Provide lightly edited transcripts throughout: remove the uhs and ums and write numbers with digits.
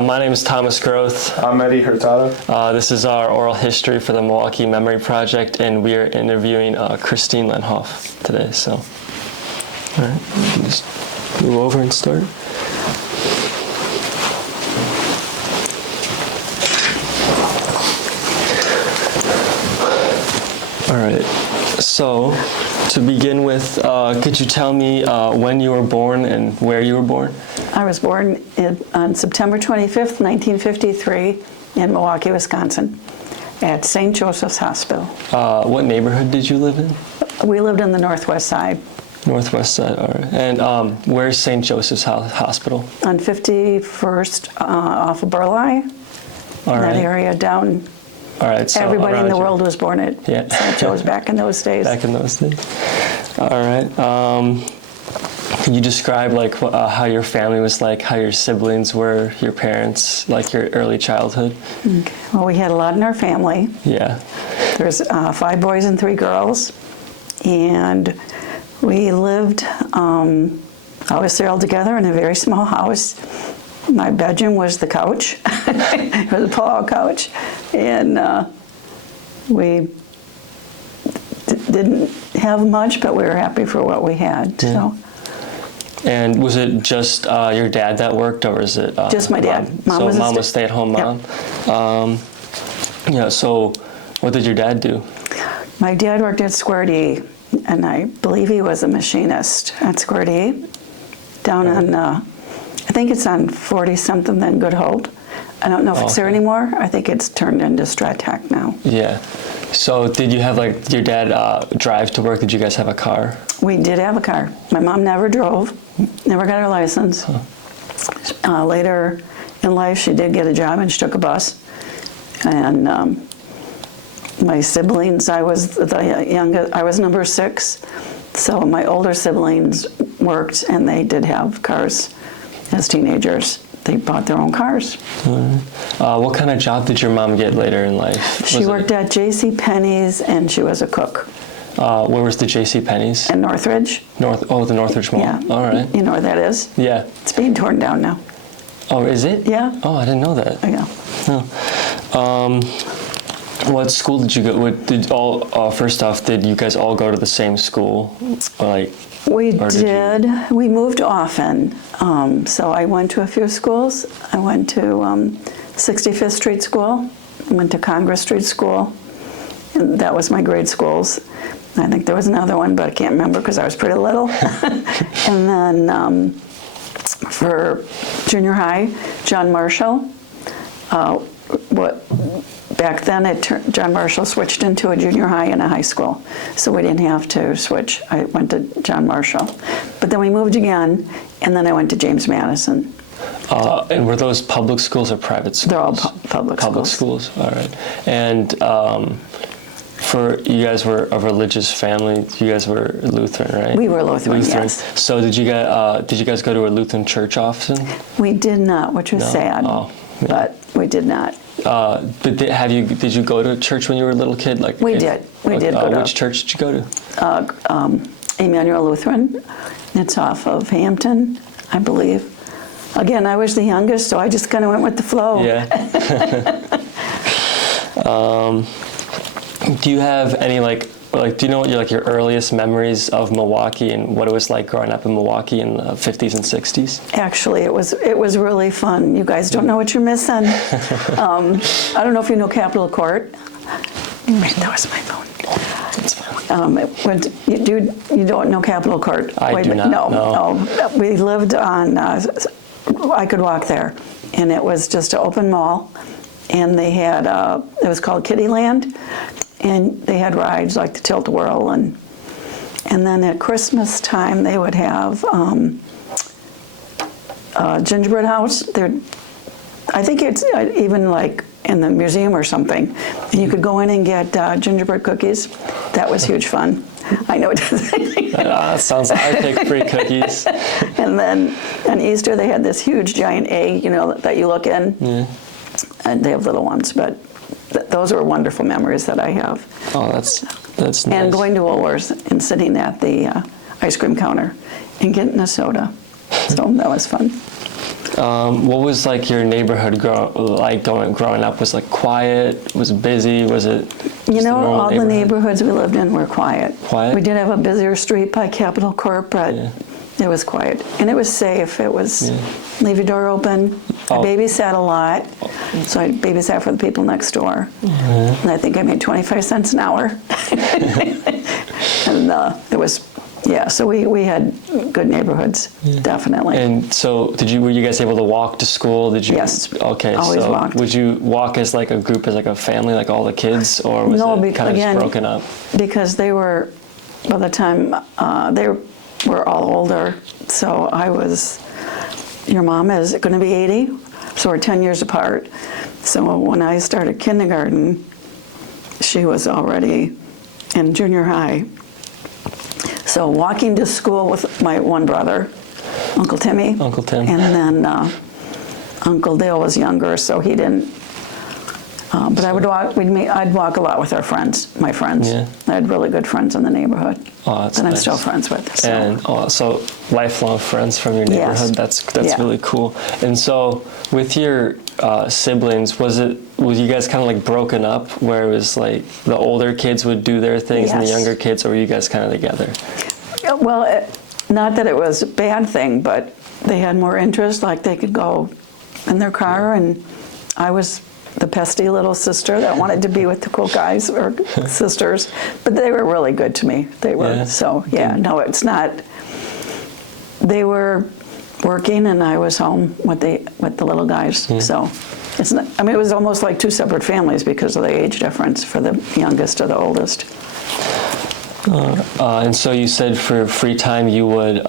My name is Thomas Groth. I'm Eddie Hurtado. This is our oral history for the Milwaukee Memory Project, and we are interviewing Kristine Lenhof today. So, all right, we can just move over and start. All right. So, to begin with, could you tell me when you were born and where you were born? I was born on September 25th, 1953, in Milwaukee, Wisconsin, at St. Joseph's Hospital. What neighborhood did you live in? We lived in the northwest side. Northwest side, all right. And where's St. Joseph's Hospital? On 51st off of Burleigh, that area down. All right. So everybody in the world was born at St. Joe's back in those days. Back in those days. All right. Can you describe how your family was like, how your siblings were, your parents, like your early childhood? Okay. Well, we had a lot in our family. Yeah. There's 5 boys and 3 girls, and we lived obviously all together in a very small house. My bedroom was the couch. It was a pull-out couch, and we didn't have much, but we were happy for what we had. Yeah. So. And was it just your dad that worked, or was it just my dad? Mom was a stay-at-home mom. Yeah. So, what did your dad do? My dad worked at Square D, and I believe he was a machinist at Square D, down on I think it's on 40-something, then Good Hope. I don't know if it's there anymore. I think it's turned into Stratec now. Yeah. So did you have your dad drive to work? Did you guys have a car? We did have a car. My mom never drove, never got her license. Huh. Later in life, she did get a job and she took a bus. And my siblings, I was the youngest. I was number 6. So my older siblings worked, and they did have cars as teenagers. They bought their own cars. What kind of job did your mom get later in life? She worked at J.C. Penney's, and she was a cook. Where was the J.C. Penney's? In Northridge. The Northridge Mall. Yeah. All right. You know where that is? Yeah. It's being torn down now. Oh, is it? Yeah. Oh, I didn't know that. Yeah. Oh. What school did you go? First off, did you guys all go to the same school? We did. We moved often. So I went to a few schools. I went to 65th Street School. I went to Congress Street School. And that was my grade schools. I think there was another one, but I can't remember because I was pretty little. And then for junior high, John Marshall. Back then, John Marshall switched into a junior high and a high school, so we didn't have to switch. I went to John Marshall. But then we moved again, and then I went to James Madison. And were those public schools or private schools? They're all public schools. Public schools, all right. And for you guys were a religious family. You guys were Lutheran, right? We were Lutheran, yes. So did you guys go to a Lutheran church often? We did not, which was sad. Oh, yeah. But we did not. But did you go to church when you were a little kid? We did. We did go to. Which church did you go to? Emmanuel Lutheran. It's off of Hampton, I believe. Again, I was the youngest, so I just kind of went with the flow. Yeah. Do you have any do you know what your earliest memories of Milwaukee and what it was like growing up in Milwaukee in the 50s and 60s? Actually, it was really fun. You guys don't know what you're missing. I don't know if you know Capitol Court. That was my phone. That's fine. You don't know Capitol Court? I do not. No. We lived on. I could walk there, and it was just an open mall, and they had. It was called Kittyland. And they had rides like the Tilt-A-Whirl, and then at Christmas time they would have gingerbread house. I think it's even like in the museum or something. And you could go in and get gingerbread cookies. That was huge fun. I know it doesn't. That sounds like I take free cookies. And then on Easter they had this huge giant egg, that you look in. Yeah. And they have little ones, but those are wonderful memories that I have. Oh, that's nice. And going to Woolworths and sitting at the ice cream counter and getting a soda. So that was fun. What was like your neighborhood growing up? Was it like quiet? Was it busy? Was it You just a know, normal all the neighborhoods we lived in were quiet. Quiet? We did have a busier street by Capitol Court, but it was quiet. And it was safe. It was leave your door open. I babysat a lot, so I babysat for the people next door. And I think I made 25 cents an hour. And it was, so we had good neighborhoods, definitely. And so, were you guys able to walk to school? Did you? Yes. Okay. Always so walked. would you walk as like a group, as like a family, like all the kids, or was it kind of just broken up? Because they were, by the time they were all older, so your mom is going to be 80, so we're 10 years apart. So when I started kindergarten, she was already in junior high. So walking to school with my one brother, Uncle Timmy. Uncle Tim. And then Uncle Dale was younger, so he didn't. But I would walk. I'd walk a lot with our friends, my friends. Yeah. I had really good friends in the neighborhood That's that I'm nice. still friends with. So. And so lifelong friends from your neighborhood. Yes. That's really cool. And so with your siblings, was you guys kind of like broken up, where it was like the older kids would do their things and the younger kids, or were you guys kind of together? Well, not that it was a bad thing, but they had more interest. Like they could go in their car, and I was the pesty little sister that wanted to be with the cool guys or sisters, but they were really good to me. They were, no, it's not. They were working and I was home with the little guys, so it's not, I mean, it was almost like two separate families because of the age difference for the youngest or the oldest. And so you said for free time you would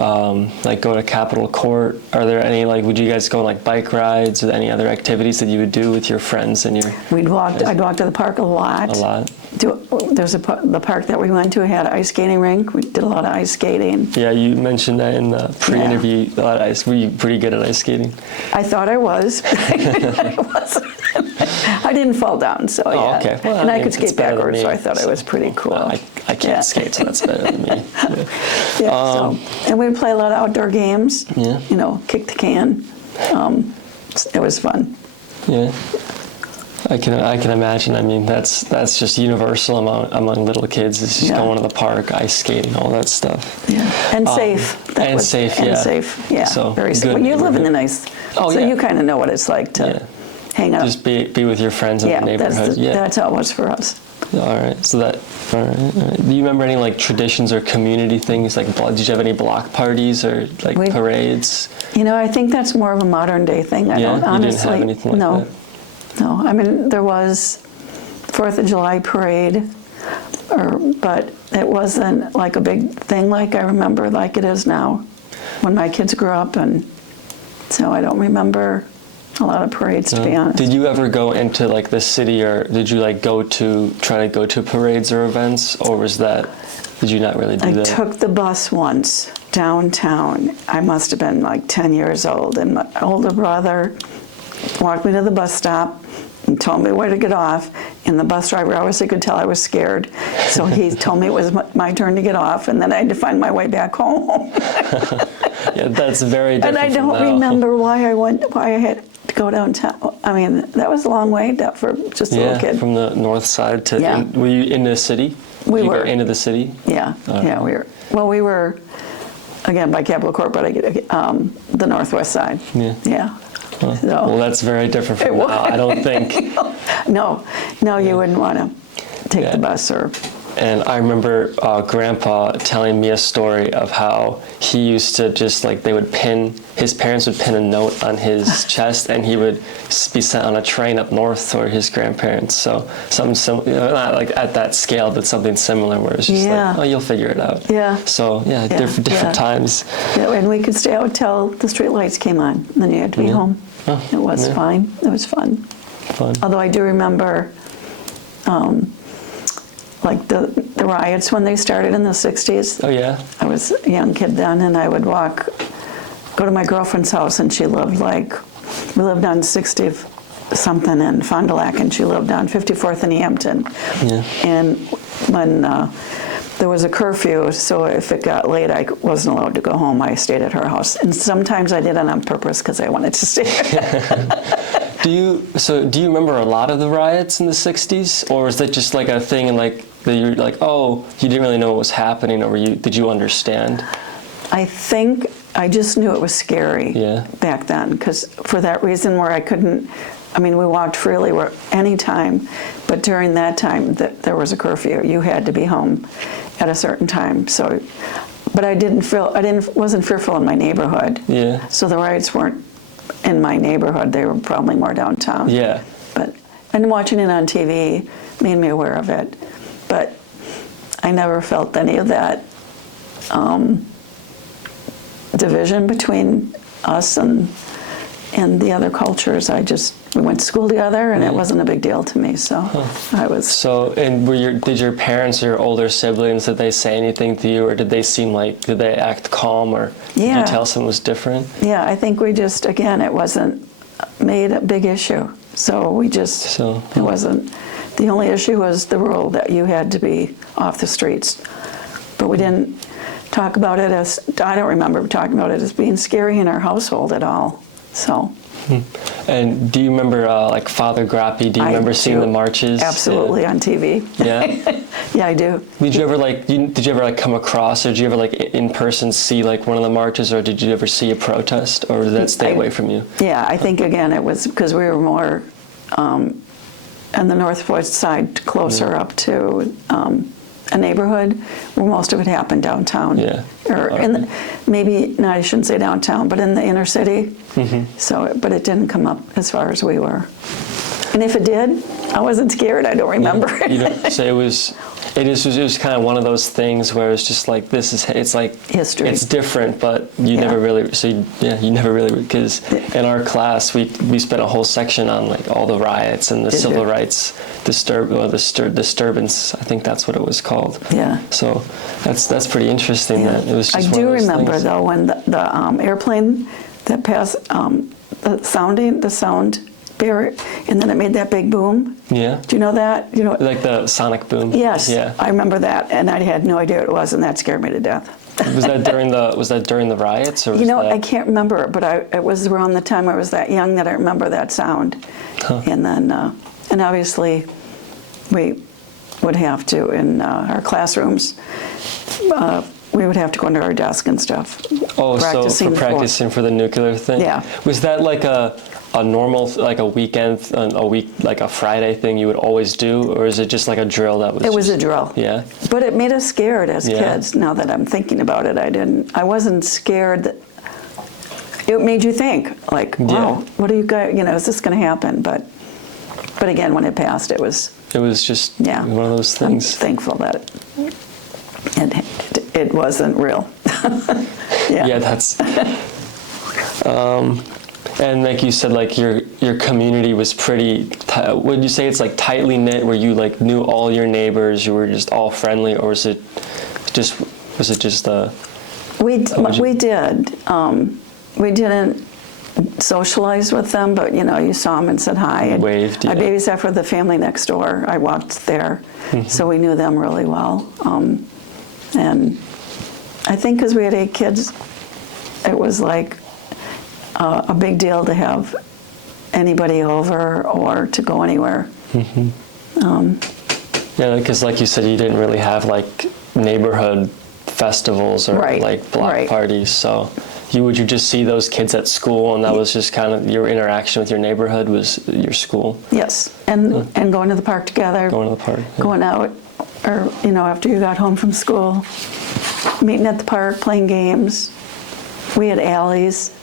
like go to Capitol Court. Are there any would you guys go on like bike rides or any other activities that you would do with your friends and your? I'd walk to the park a lot. A lot. There's the park that we went to had an ice skating rink. We did a lot of ice skating. Yeah, you mentioned that in the pre-interview. A lot of ice. Were you pretty good at ice skating? I thought I was. I wasn't. I didn't fall down, so okay. Well, and I could skate backwards, so I thought it was pretty cool. I can't skate, so that's better than me. And we'd play a lot of outdoor games. Yeah. You know, kick the can. It was fun. Yeah. I can imagine. I mean, that's just universal among little kids. It's just going to the park, ice skating, all that stuff. Yeah, and safe. Safe. Yeah, so very safe. Well, you live in the nice, so you kind of know what it's like to hang out. Just be with your friends in the neighborhood. That's how it was for us. All right. So all right. Do you remember any like traditions or community things? Like, did you have any block parties or like parades? You know, I think that's more of a modern day thing. I don't honestly. You didn't have anything like that? No, I mean, there was 4th of July parade, but it wasn't like a big thing like I remember like it is now when my kids grew up, and so I don't remember a lot of parades, to be honest. Did you ever go into like the city, or did you like try to go to parades or events, or did you not really do that? I took the bus once downtown. I must have been like 10 years old, and my older brother walked me to the bus stop and told me where to get off, and the bus driver obviously could tell I was scared, so he told me it was my turn to get off, and then I had to find my way back home. Yeah, that's very different. And I don't remember why I had to go downtown. I mean, that was a long way for just a little kid. From the north side to. Were you in the city? We were. Go into the city? Yeah, we were. Well, we were again by Capitol Court, but the northwest side. Yeah. Well, that's very different from now. I don't think. No, you wouldn't want to take the bus or. And I remember Grandpa telling me a story of how he used to just his parents would pin a note on his chest, and he would be sent on a train up north toward his grandparents. So something similar, not like at that scale, but something similar, where it's just like, oh, you'll figure it out. Yeah. So different times. Yeah, and we could stay out till the street lights came on, and then you had to be home. Oh, it was fine. It was fun. Although I do remember. Like the riots when they started in the 60s. Oh, yeah? I was a young kid then, and I would go to my girlfriend's house, and she lived we lived on 60-something in Fond du Lac, and she lived on 54th and Hampton. Yeah. And when the there was a curfew, so if it got late, I wasn't allowed to go home. I stayed at her house, and sometimes I did it on purpose because I wanted to stay. Do you remember a lot of the riots in the 60s, or is that just like a thing and like that you're like, oh, you didn't really know what was happening, or did you understand? I think I just knew it was scary back then, because for that reason where I couldn't, I mean, we walked freely any time, but during that time there was a curfew. You had to be home at a certain time. So, but wasn't fearful in my neighborhood. Yeah. So the riots weren't in my neighborhood. They were probably more downtown. Yeah. And watching it on TV made me aware of it. But I never felt any of that division between us and the other cultures. We went to school together, and it wasn't a big deal to me. So I was. So, and did your parents or your older siblings, did they say anything to you, or did they act calm, or did you tell something was different? Yeah, I think we just, again, it wasn't made a big issue. So it wasn't. The only issue was the rule that you had to be off the streets. But we didn't talk about it I don't remember talking about it as being scary in our household at all. So. And do you remember like Father Grappi? Do you remember seeing the marches? Absolutely, on TV. Yeah. Yeah, I do. Did you ever come across, or did you ever in person see like one of the marches, or did you ever see a protest, or did that stay away from you? Yeah, I think again it was because we were more on the northwest side, closer up to a neighborhood where most of it happened downtown. Yeah. Or I shouldn't say downtown, but in the inner city. Mm-hmm. So, but it didn't come up as far as we were. And if it did, I wasn't scared. I don't remember. So it was kind of one of those things where it's just like it's like history. It's different, but you never really. You never really, because in our class we spent a whole section on like all the riots and the civil rights disturbance. I think that's what it was called. Yeah. So that's pretty interesting. Yeah. That it was. Just I one do of those remember things. though when the airplane that passed the sound barrier, and then it made that big boom. Yeah. Do you know that? You know, like the sonic boom. Yes. Yeah. I remember that, and I had no idea what it was, and that scared me to death. Was that during the riots, or was I can't remember, but it was around the time I was that young that I remember that sound. Huh. And then, and obviously, we would have to in our classrooms. We would have to go under our desk and stuff. Oh, so for practicing for the nuclear thing? Yeah. Was that like a normal, like a weekend, like a Friday thing you would always do, or is it just like a drill that was? It was a drill. Yeah. But it made us scared as kids. Now that I'm thinking about it, I wasn't scared. It made you think, like, wow, what are you guys? Is this going to happen? But again, when it passed, it was. It was just one of those things. I'm thankful that it wasn't real. Yeah. Yeah, that's. And like you said, like your community was pretty. Would you say it's like tightly knit, where you like knew all your neighbors, you were just all friendly, or was it just? We did. We didn't socialize with them, but you saw them and said hi. And waved. Yeah. I babysat for the family next door. I walked there, so we knew them really well. And I think because we had 8 kids, it was like a big deal to have anybody over or to go anywhere. Yeah, because like you said, you didn't really have like neighborhood festivals or like block parties, so would you just see those kids at school, and that was just kind of your interaction with your neighborhood was your school? Yes, and going to the park together. Going to the park. Yeah. Going out, or after you got home from school, meeting at the park, playing games. We had alleys.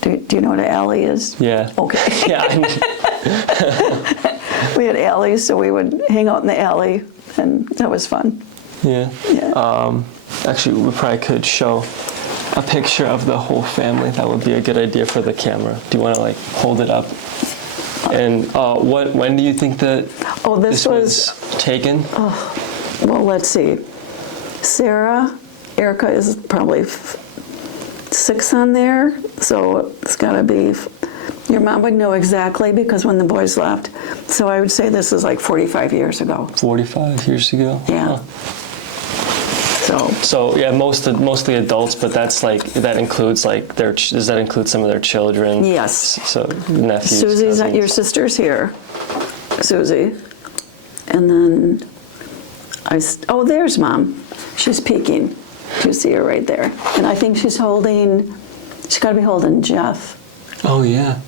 Do you know what an alley is? Yeah. Okay. Yeah. We had alleys, so we would hang out in the alley, and that was fun. Yeah. Yeah. Actually, we probably could show a picture of the whole family. That would be a good idea for the camera. Do you want to like hold it up? And when do you think that this was taken? Well, let's see. Erica is probably 6 on there, so it's got to be. Your mom would know exactly because when the boys left. So I would say this is like 45 years ago. 45 years ago? Yeah. Huh. So yeah, mostly adults, but that's like that includes like does that include some of their children? Yes. So nephews. Susie's cousins. your sister's here, Susie, and then oh, there's Mom. She's peeking. Do you see her right there? And I think she's got to be holding Jeff. Oh yeah.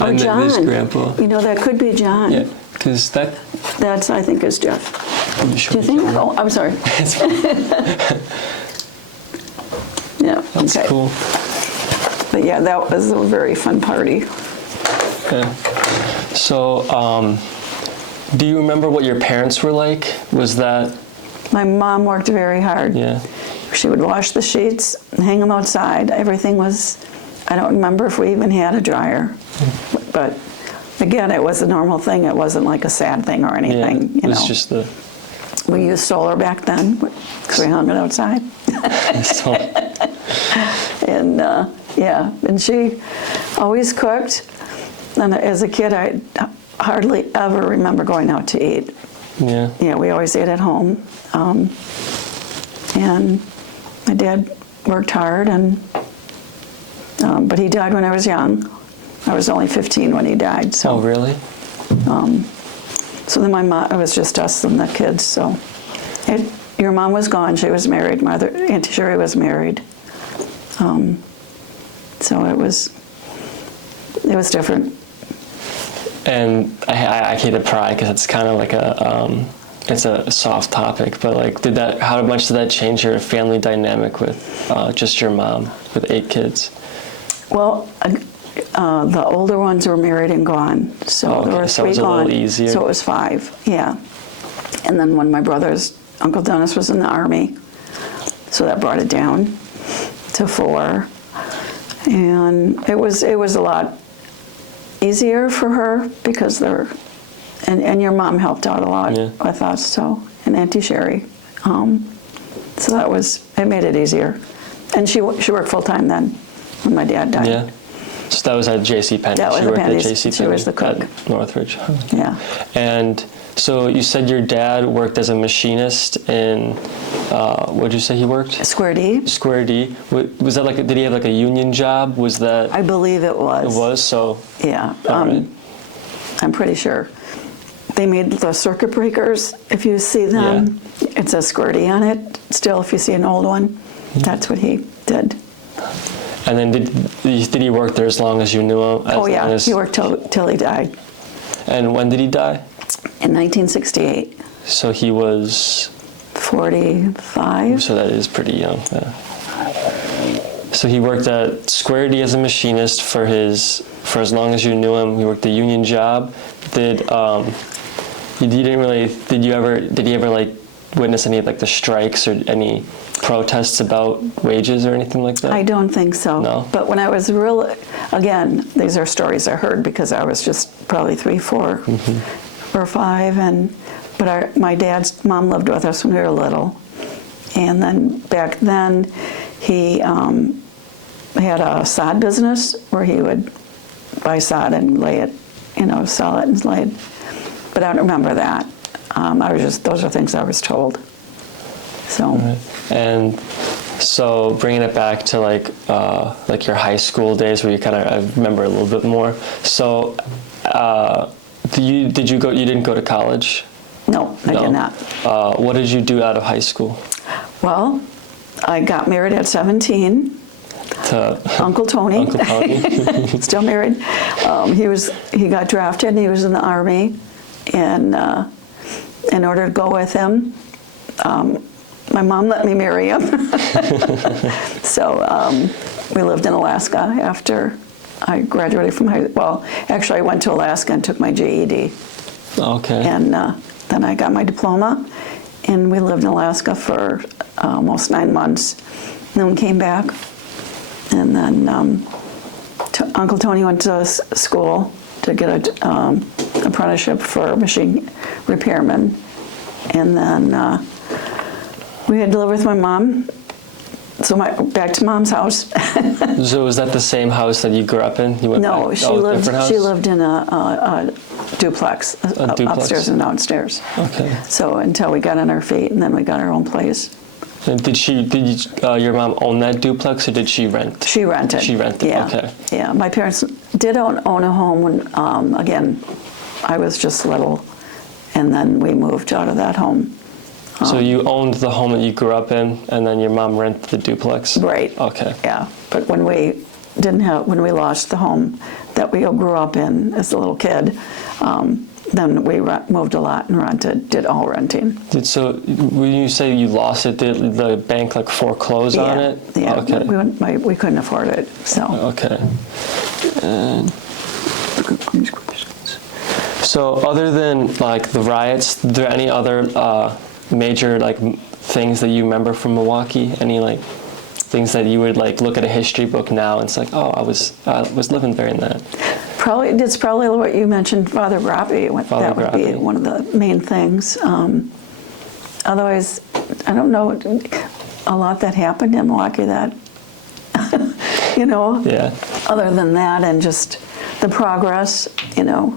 Or and John. Then there's Grandpa. You know, that could be John. Yeah, because That's, I think, is Jeff. Do Do you think? Oh, I'm sorry. Yeah. That's okay. cool. But yeah, that was a very fun party. Yeah. So, do you remember what your parents were like? Was that? My mom worked very hard. Yeah. She would wash the sheets, hang them outside. Everything was, I don't remember if we even had a dryer. But again, it was a normal thing. It wasn't like a sad thing or anything. Yeah, it was just the. We used solar back then because we hung it outside. So, And yeah, and she always cooked. And as a kid, I hardly ever remember going out to eat. yeah. Yeah, we always ate at home. And my dad worked hard, but he died when I was young. I was only 15 when he died. So. Oh really? So then it was just us and the kids. So your mom was gone. She was married. Auntie Sherry was married. So it was different. And I hate to pry because it's kind of like it's a soft topic, but like, how much did that change your family dynamic with just your mom with 8 kids? Well, the older ones were married and gone, so there were 3 so it was gone. a little easier. So it was 5, yeah. And then one of my brothers, Uncle Dennis, was in the Army, so that brought it down to 4. And it was a lot easier for her because and your mom helped out a lot with us, so, and Auntie Sherry. So it made it easier. And she worked full time then when my dad died. Yeah. So that was at JCPenney. That was she worked at Penny's. JCPenney. She was the cook at Northridge. Yeah. And so you said your dad worked as a machinist in, what did you say he worked? Square D. Square D. Was that did he have like a union job? Was that? I believe it was. It was, so. Yeah. All right. I'm pretty sure. They made the circuit breakers. If you see them, it says Square D on it. Still, if you see an old one, that's what he did. And then did he work there as long as you knew him? Oh yeah, he worked till he died. And when did he die? In 1968. So he was 45. So that is pretty young. Yeah. So he worked at Square D as a machinist for as long as you knew him. He worked a union job. Did you ever like witness any of like the strikes or any protests about wages or anything like that? I don't think so. No? But when I was again, these are stories I heard because I was just probably 3, 4, or 5, but my dad's mom lived with us when we were little, and then back then he had a sod business where he would buy sod and lay it, sell it and lay it. But I don't remember that. Those are things I was told. So. Right. And so bringing it back to like your high school days where I remember a little bit more. So you didn't go to college? No, I did not. What did you do out of high school? Well, I got married at 17. To Uncle Tony. Uncle Tony. Still married. He got drafted and he was in the Army. And in order to go with him, my mom let me marry him. So we lived in Alaska after I graduated from actually I went to Alaska and took my GED. Okay. And then I got my diploma, and we lived in Alaska for almost 9 months. And then we came back, and then Uncle Tony went to school to get an apprenticeship for machine repairman. And then we had to live with my mom, so back to Mom's house. So was that the same house that you grew up in? You went No, back, she lived. different house? She lived in a duplex, duplex. upstairs and downstairs. Okay. So until we got on our feet, and then we got our own place. And did your mom own that duplex, or did she rent? She rented. She rented. Yeah. Okay. Yeah. My parents did own a home when, again, I was just little, and then we moved out of that home. So you owned the home that you grew up in, and then your mom rented the duplex? Right. Okay. Yeah. But when we lost the home that we all grew up in as a little kid, then we moved a lot and did all renting. So when you say you lost it, did the bank like foreclose on it? Yeah. Okay. We couldn't afford it, so. Okay. So other than like the riots, are there any other major like things that you remember from Milwaukee? Any like things that you would like look at a history book now and it's like, oh, I was living during that. It's probably what you mentioned, Father Grappi. That would be Grappi. one of the main things. Otherwise, I don't know a lot that happened in Milwaukee that, you know. Yeah. Other than that, and just the progress, you know.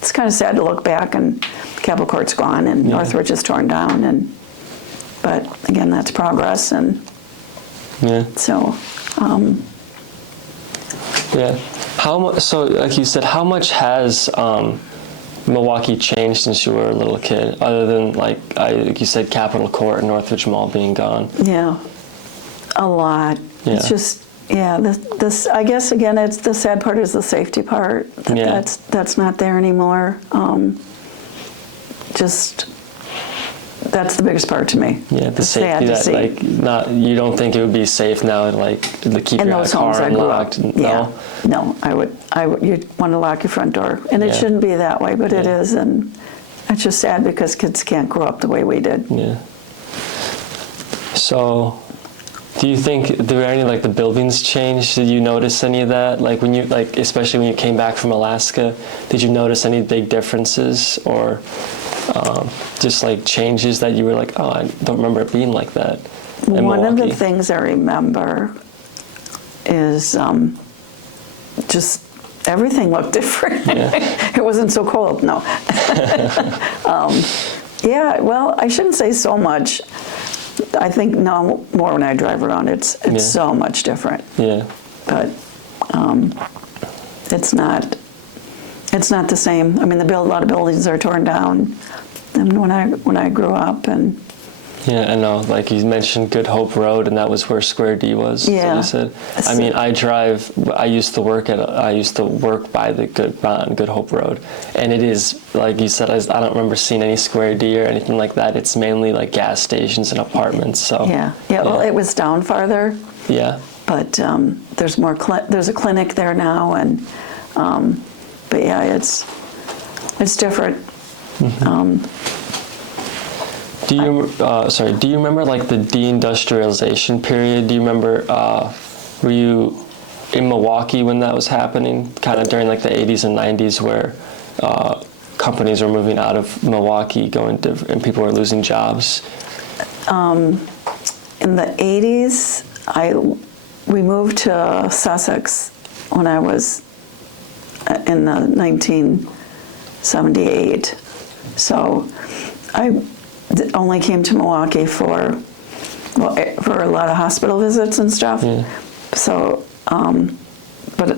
It's kind of sad to look back and Capitol Court's gone and Northridge is torn down, but again, that's progress, and Yeah. so. Yeah. So like you said, how much has Milwaukee changed since you were a little kid, other than like you said, Capitol Court and Northridge Mall being gone? Yeah, a lot. Yeah. It's just, this I guess again, it's the sad part is the safety part. That's not there anymore. That's the biggest part to me. Yeah, the It's sad safety to that see. like you don't think it would be safe now, like to keep In your those homes car I grew unlocked. up, yeah. No, I would. You'd want to lock your front door, and it Yeah. shouldn't be that way, but it Yeah. is, and it's just sad because kids can't grow up the way we did. Yeah. So, do you think there were any like the buildings changed? Did you notice any of that? Like when you especially when you came back from Alaska, did you notice any big differences or just like changes that you were like, oh, I don't remember it being like that in One of the Milwaukee? things I remember is just everything looked different. Yeah. It wasn't so cold, no. Yeah, well, I shouldn't say so much. I think no more when I drive around. It's so much different. Yeah. But it's not the same. I mean, a lot of buildings are torn down than when I grew up, and Yeah, I know. Like you mentioned Good Hope Road, and that was where Square D was. Yeah. So you said. I mean, I used to work by the Good Hope Road, and it is like you said. I don't remember seeing any Square D or anything like that. It's mainly like gas stations and apartments. So. yeah. Well, it was down farther. Yeah. But there's more. There's a clinic there now, and but yeah, it's different. Mm-hmm. Do you remember like the deindustrialization period? Do you remember? Were you in Milwaukee when that was happening? Kind of during like the 80s and 90s, where companies were moving out of Milwaukee, and people were losing jobs. In the 80s, we moved to Sussex when I was in 1978. So I only came to Milwaukee for a lot of hospital visits and stuff. Yeah. So, but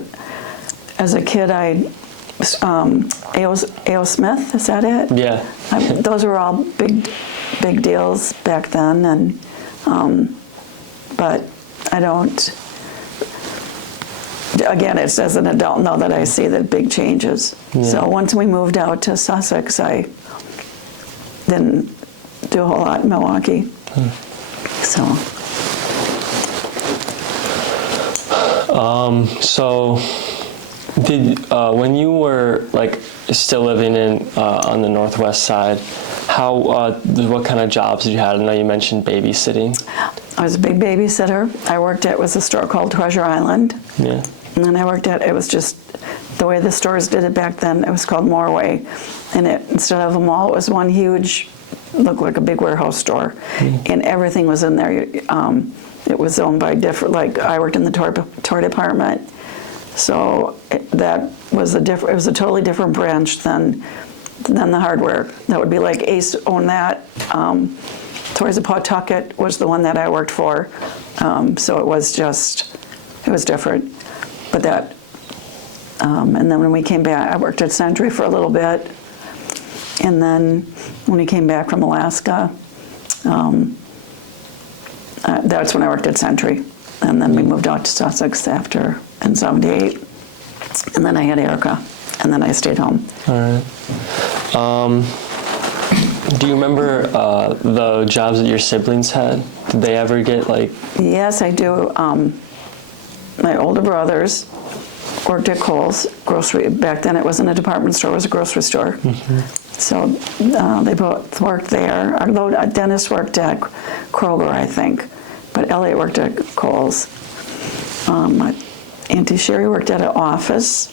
as a kid, A.O. Smith, is that it? Yeah. Those were all big deals back then, and but I don't. Again, it's as an adult now that I see the big changes. Yeah. So once we moved out to Sussex, I didn't do a whole lot in Milwaukee. So. So, did when you were like still living in on the northwest side, what kind of jobs did you have? I know you mentioned babysitting. I was a big babysitter. I worked at a store called Treasure Island. Yeah. And then it was just the way the stores did it back then. It was called Morway, and instead of a mall, it was one huge, looked like a big warehouse store, and everything was in there. It was owned by different. Like I worked in the toy department, so that was it was a totally different branch than the hardware. That would be like Ace owned that. Toys of Pawtucket was the one that I worked for. So it was different. But that, and then when we came back, I worked at Century for a little bit. And then when we came back from Alaska, that's when I worked at Century. And then we moved out to Sussex after in '78. And then I had Erica. And then I stayed home. All right. Do you remember the jobs that your siblings had? Did they ever get like? Yes, I do. My older brothers worked at Kohl's grocery. Back then it wasn't a department store, it was a grocery store. Mm-hmm. So they both worked there. Dennis worked at Kroger, I think, but Elliot worked at Kohl's. My Auntie Sherry worked at an office.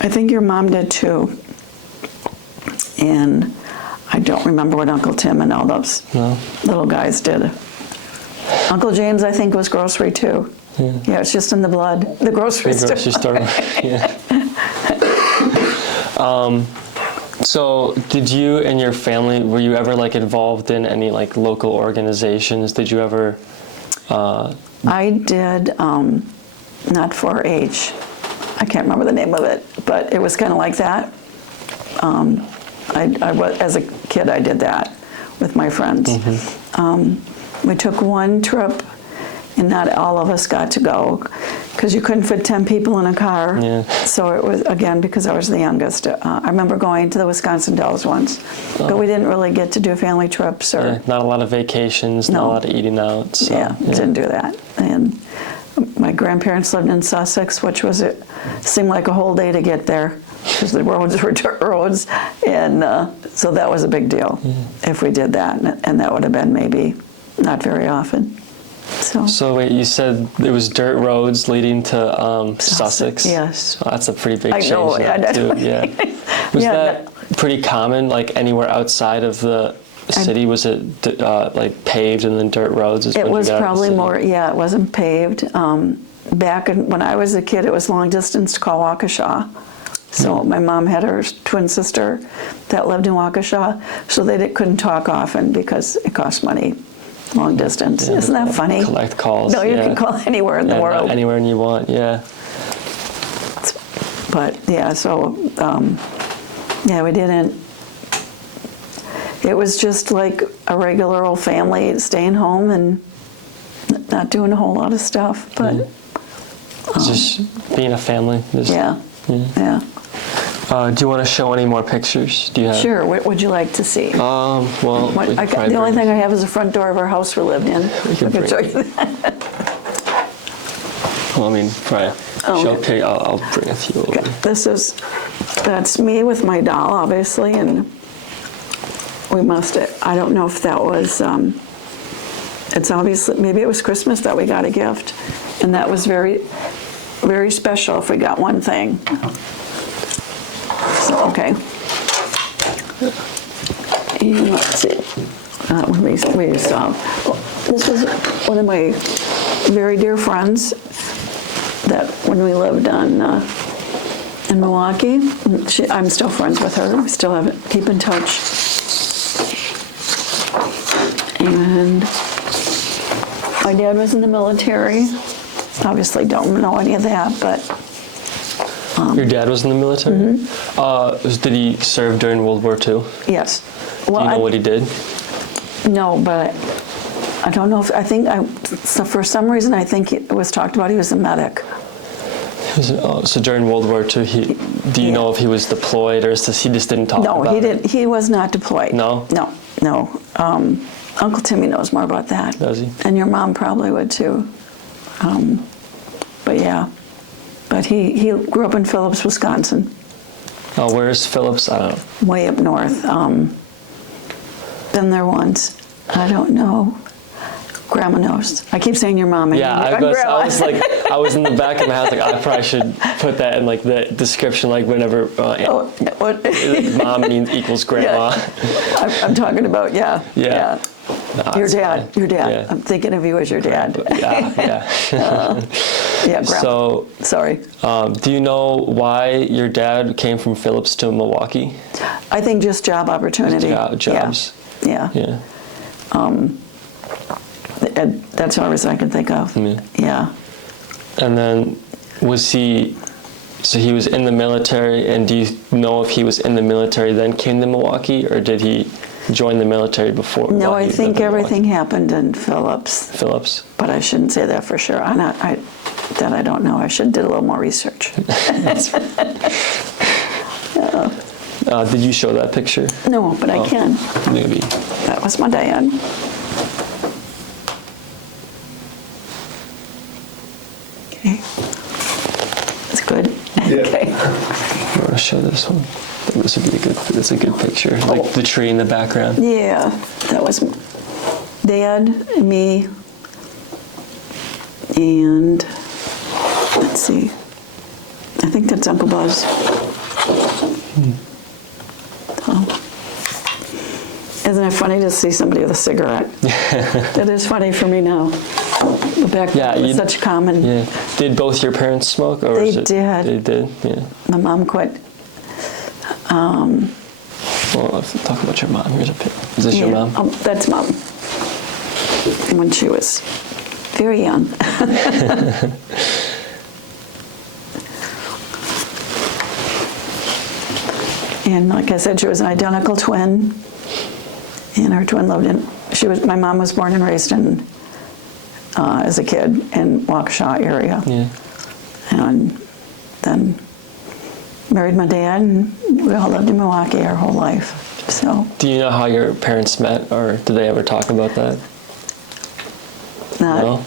I think your mom did too. And I don't remember what Uncle Tim and all those little guys did. Uncle James, I think, was grocery too. Yeah, it's just in the blood. The grocery store. Yeah. So did you and your family, were you ever like involved in any like local organizations? Did you ever? I did, not 4-H. I can't remember the name of it, but it was kind of like that. I was, as a kid, I did that with my friends. Mm-hmm. We took one trip, and not all of us got to go, because you couldn't fit 10 people in a car. Yeah. So it was, again, because I was the youngest. I remember going to the Wisconsin Dells once, but we didn't really get to do family trips. Or not a lot of vacations, not a lot of eating out. So, didn't do that. And my grandparents lived in Sussex, which seemed like a whole day to get there, because the roads were dirt roads, and so that was a big deal if we did that, and that would have been maybe not very often. So wait, you said it was dirt roads leading to Sussex? Yes. Well, that's a pretty big change. I know. Too. Yeah. Was that pretty common? Like anywhere outside of the city, was it like paved and then dirt roads? It was probably more. Yeah, it wasn't paved. Back when I was a kid, it was long distance to call Waukesha. So my mom had her twin sister that lived in Waukesha, so they couldn't talk often because it cost money. Long distance. Isn't that funny? Collect calls. No, you can call anywhere in the world. Anywhere you want, yeah. But so we didn't. It was just like a regular old family staying home and not doing a whole lot of stuff. But just being a family. Yeah. Do you want to show any more pictures? Do you have? Sure. What would you like to see? Well, the only thing I have is the front door of our house we lived in. We can show you that. Well, I mean, probably. I'll bring it to you. Okay. That's me with my doll, obviously, and I don't know if that was. It's obviously, maybe it was Christmas that we got a gift, and that was very, very special if we got one thing. So, okay. And let's see. This is one of my very dear friends that when we lived in Milwaukee. I'm still friends with her. We still keep in touch. And my dad was in the military. Obviously don't know any of that, but your dad was in the military? Mm-hmm. Did he serve during World War II? Yes. Well, do you know what he did? No, but I don't know so for some reason I think it was talked about he was a medic. So during World War II, do you know if he was deployed or he just didn't talk about it? No, he was not deployed. No? No. Uncle Timmy knows more about that. Does he? And your mom probably would too. But yeah. But he grew up in Phillips, Wisconsin. Oh, where's Phillips? I don't know. Way up north. Been there once. I don't know. Grandma knows. I keep saying your mom. And Yeah, your grandma. I was in the back of my house, like, I probably should put that in, like, the description, like, whenever What? like, mom means equals grandma. Yeah. I'm talking about, yeah. Yeah. No, Your it's dad. fine. Your dad. Yeah. I'm thinking of you as your dad. Yeah. Yeah, grandma. So, Sorry. do you know why your dad came from Phillips to Milwaukee? I think just job opportunity. Jobs. Yeah. Yeah. That's the only reason I can think of. Yeah. And then so he was in the military, and do you know if he was in the military then came to Milwaukee, or did he join the military before? No, I think everything happened in Phillips. But I shouldn't say that for sure. That I don't know. I should did a little more research. Did you show that picture? No, but I can. Maybe. That was my dad. Okay. That's good. Yeah. Okay. I want to show this one. I think this would be that's a good picture. Like the tree in the background. Yeah, that was Dad, me, and let's see. I think that's Uncle Buzz. Oh. Isn't it funny to see somebody with a cigarette? That is funny for me now. But back then it was such common. Yeah. Did both your parents smoke? Or They did. They did, yeah. My mom quit. Well, let's talk about your mom. Here's a picture. Is this your mom? That's Mom. When she was very young. And like I said, she was an identical twin. And her twin lived in, my mom was born and raised in, as a kid, in Waukesha area. Yeah. And then married my dad, and we all lived in Milwaukee our whole life. So. Do you know how your parents met, or did they ever talk about that? No?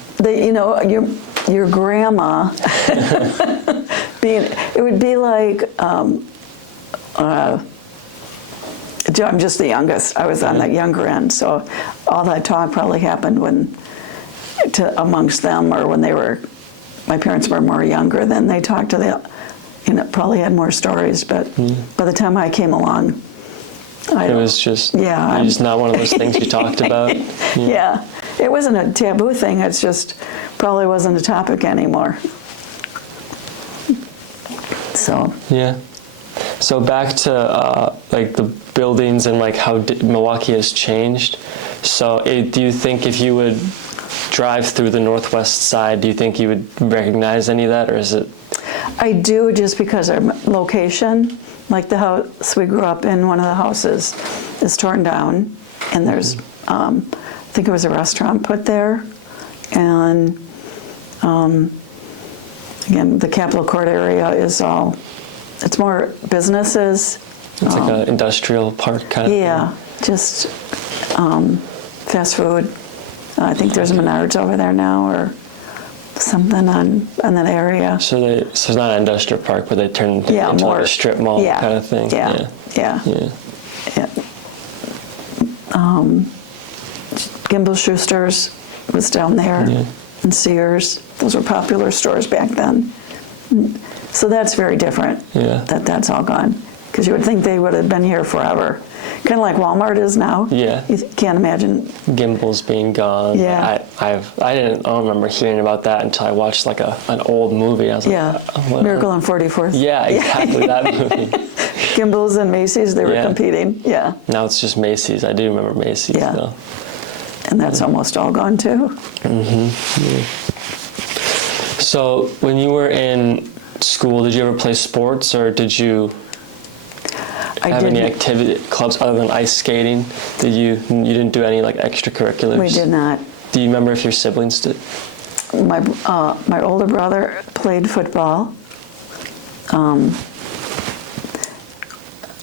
Your grandma, it would be like, I'm just the youngest. I was on the younger end, so all that talk probably happened amongst them, or when my parents were more younger. Then they talked to probably had more stories. But by the time I came along, it was just just not one of those things you talked about. Yeah, it wasn't a taboo thing. It's just probably wasn't a topic anymore. So. Yeah. So back to like the buildings and like how Milwaukee has changed. So do you think if you would drive through the northwest side, do you think you would recognize any of that, or is it? I do, just because our location, like the house we grew up in, one of the houses is torn down, and there's, I think it was a restaurant put there, and again, the Capitol Court area is it's more businesses. It's like an industrial park kind of thing. Yeah, just fast food. I think there's Menards over there now, or something on that area. So it's not an industrial park, but they turned it into more, like a strip mall kind of thing. Yeah. Gimbel Schuster's was down there, and Sears. Those were popular stores back then. So that's very different. Yeah. That's all gone, because you would think they would have been here forever. Kind of like Walmart is now. Yeah. You can't imagine. Gimbel's being gone. Yeah. I don't remember hearing about that until I watched like an old movie. I was like, Miracle on 44th. Yeah, exactly that movie. Gimbel's and Macy's, they were competing. Yeah. Now it's just Macy's. I do remember Macy's though. And that's almost all gone too. Mm-hmm. Yeah. So when you were in school, did you ever play sports, or did you have any activity clubs other than ice skating? You didn't do any like extracurriculars? We did not. Do you remember if your siblings did? My older brother played football.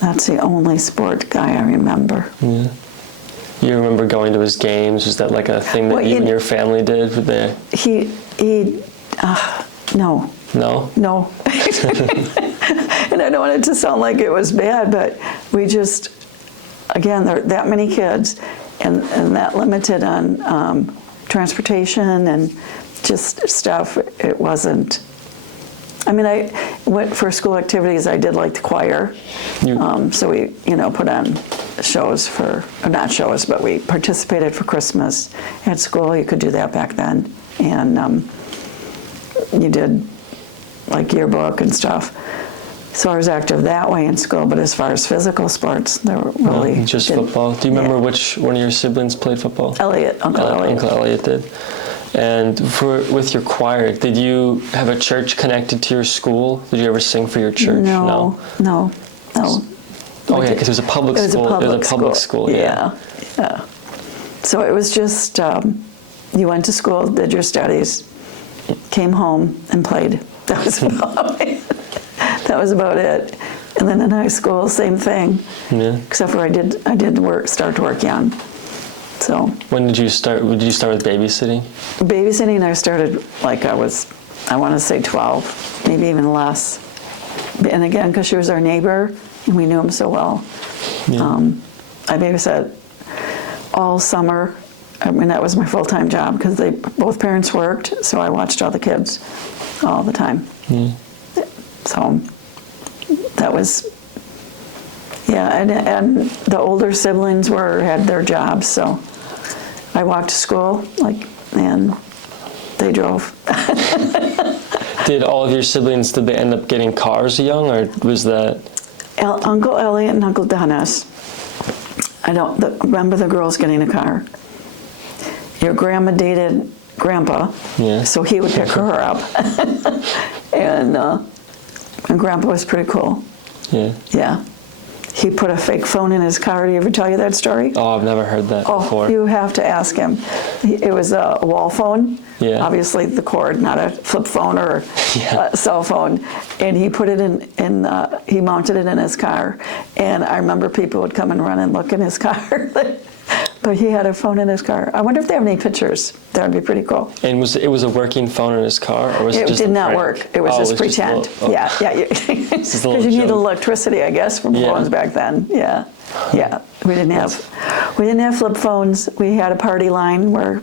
That's the only sport guy I remember. Yeah. You remember going to his games? Was that like a thing that you and your family did? No. No? No. And I don't want it to sound like it was bad, but we just, again, there are that many kids and that limited on transportation and just stuff. It wasn't. I mean, I went for school activities. I did like the choir, so we, put on shows or not shows, but we participated for Christmas at school. You could do that back then, and you did like yearbook and stuff. So I was active that way in school, but as far as physical sports, they were really just football. Do you remember which one of your siblings played football? Uncle Elliot. Uncle Elliot did. And with your choir, did you have a church connected to your school? Did you ever sing for your church? No. Oh yeah, because it was a public school. It was a public school. Yeah. So it was just you went to school, did your studies, came home, and played. That was about it. And then in high school, same thing. Yeah. Except for I did start to work young. So when did you start? Did you start with babysitting? Babysitting, I started like I want to say 12, maybe even less. And again, because she was our neighbor and we knew him so well, I babysat all summer. I mean, that was my full-time job because both parents worked, so I watched all the kids all the time. So that was. Yeah, and the older siblings had their jobs, so I walked to school, and they drove. Did all of your siblings, did they end up getting cars young, or was that? Uncle Elliot and Uncle Dennis. I don't remember the girls getting a car. Your grandma dated Grandpa, so he would pick her up. and Grandpa was pretty cool. Yeah. He put a fake phone in his car. Did he ever tell you that story? Oh, I've never heard that before. You have to ask him. It was a wall phone. Yeah. Obviously the cord, not a flip phone or a cell phone. And he put it he mounted it in his car. And I remember people would come and run and look in his car. But he had a phone in his car. I wonder if they have any pictures. That would be pretty cool. And it was a working phone in his car, or was it just did not work. It was just pretend. Yeah. Because you needed electricity, I guess, for phones back then. Yeah. We didn't have flip phones. We had a party line where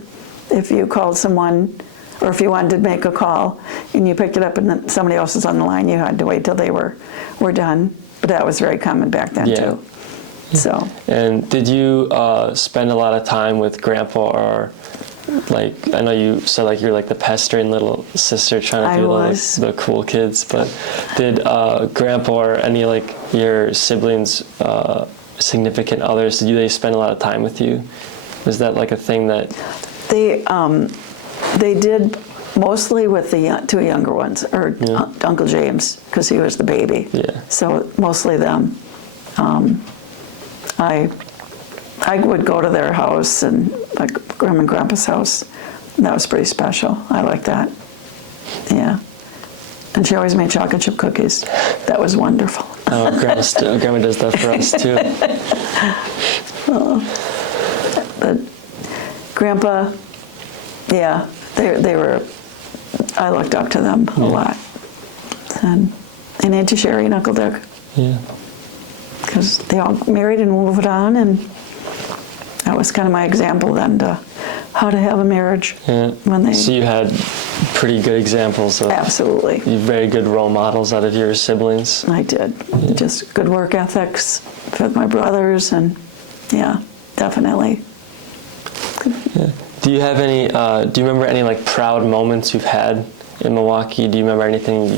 if you called someone, or if you wanted to make a call and you picked it up and then somebody else was on the line, you had to wait till they were done. But that was very common back then too. So. And did you spend a lot of time with Grandpa, or I know you said you're the pestering little sister trying to do the cool kids, but did Grandpa or any your siblings, significant others, did they spend a lot of time with you? Was that a thing that they did mostly with the two younger ones, or Uncle James, because he was the baby. So mostly them. I would go to their house, and Grandma and Grandpa's house. And that was pretty special. I liked that. Yeah. And she always made chocolate chip cookies. That was wonderful. Oh, Grandma does that for us too. But Grandpa, they were. I looked up to them a lot. And Auntie Sherry and Uncle Dick. Yeah. Because they all married and moved on, and that was kind of my example then to how to have a marriage. So you had pretty good examples of absolutely very good role models out of your siblings. I did. Just good work ethics with my brothers, and definitely. Do you have any? Do you remember any proud moments you've had in Milwaukee? Do you remember anything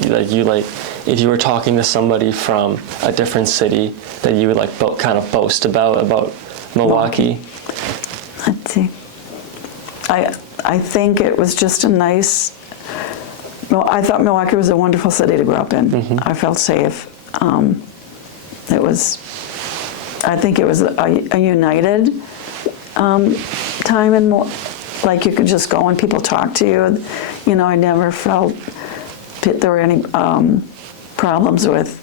if you were talking to somebody from a different city that you would kind of boast about Milwaukee? Let's see. I think it was just a nice. Well, I thought Milwaukee was a wonderful city to grow up in. Mm-hmm. I felt safe. It was. I think it was a united time, and you could just go and people talk to you. I never felt there were any problems with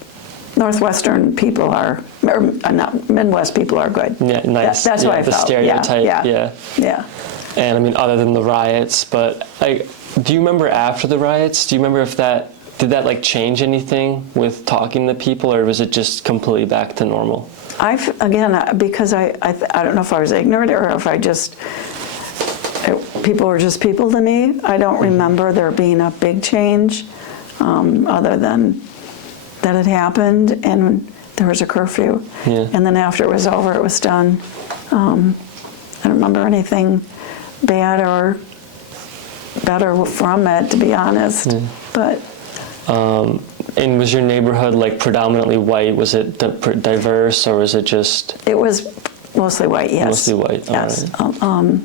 Northwestern people or not Midwest people are good. Yeah, nice. That's what I felt. The stereotype. Yeah. And I mean, other than the riots, but do you remember after the riots? Do you remember did that change anything with talking to people, or was it just completely back to normal? Because I don't know if I was ignorant or if I just people were just people to me. I don't remember there being a big change, other than that it happened and there was a curfew. Yeah. And then after it was over, it was done. I don't remember anything bad or better from it, to be honest. But and was your neighborhood like predominantly white? Was it diverse, or was it just? it was mostly white, yes. Mostly white, all Yes. right.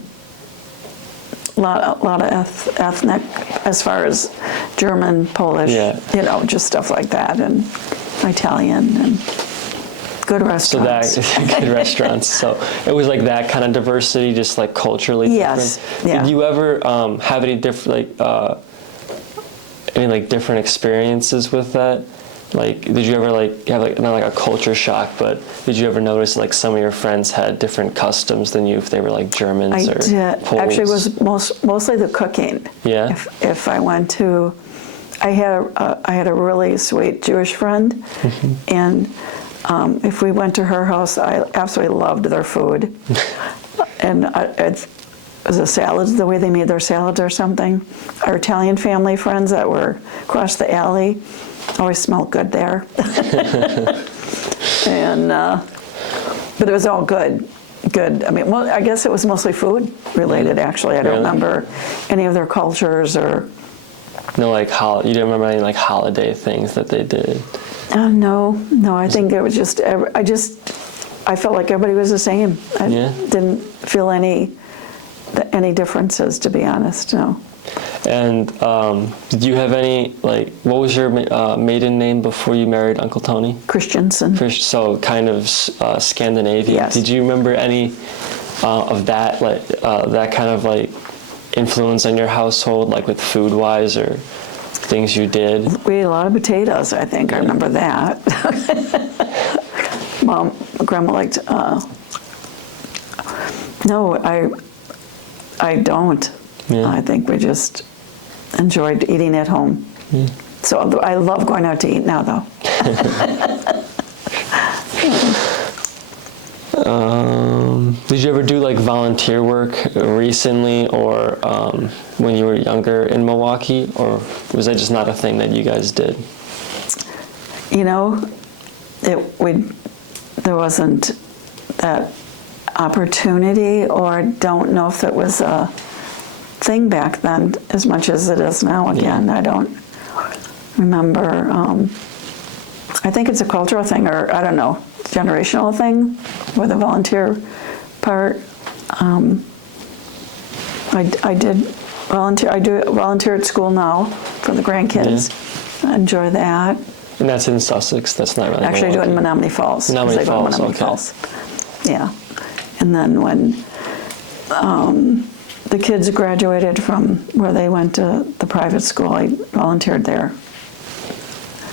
Lot of ethnic, as far as German, Polish, Yeah. just stuff like that, and Italian, and good So that restaurants. good restaurants. So it was like that kind of diversity, just like culturally Yes, different. yeah. Did you ever have any different different experiences with that? Like, did you ever have not like a culture shock, but did you ever notice like some of your friends had different customs than you, if they were like Germans I or did. Poles? Actually, it was mostly the cooking. Yeah. If I went to, I had a really sweet Jewish friend, and if we went to her house, I absolutely loved their food, and it was a salad, the way they made their salads or something. Our Italian family friends that were across the alley always smelled good there, and but it was all good. I mean, well, I guess it was mostly food related. Actually, I don't Really? remember any of their cultures or. No, like you didn't remember any like holiday things that they did? No. I think it was just. I felt like everybody was the same. I Yeah. didn't feel any differences, to be honest. No. And did you have any, like, what was your maiden name before you married Uncle Tony? Christensen. So kind of Scandinavian. Yes. Did you remember any of that, like that kind of like influence on your household, like with food wise or things you did? We ate a lot of potatoes, I think. I remember that. Grandma liked. No, I don't. Yeah. I think we just enjoyed eating at home. So I love going out to eat now, though. Did you ever do like volunteer work recently or when you were younger in Milwaukee, or was that just not a thing that you guys did? There wasn't that opportunity, or don't know if it was a thing back then as much as it is now. Again, I don't remember. I think it's a cultural thing, or I don't know, generational thing with the volunteer part. I did volunteer. I do volunteer at school now for the grandkids. I enjoy that. And that's in Sussex. That's not really Actually, I do it in Milwaukee. Menominee Falls. 'cause Menominee I go to Falls, Menominee okay. Falls. Yeah. And then when the kids graduated from where they went to the private school, I volunteered there.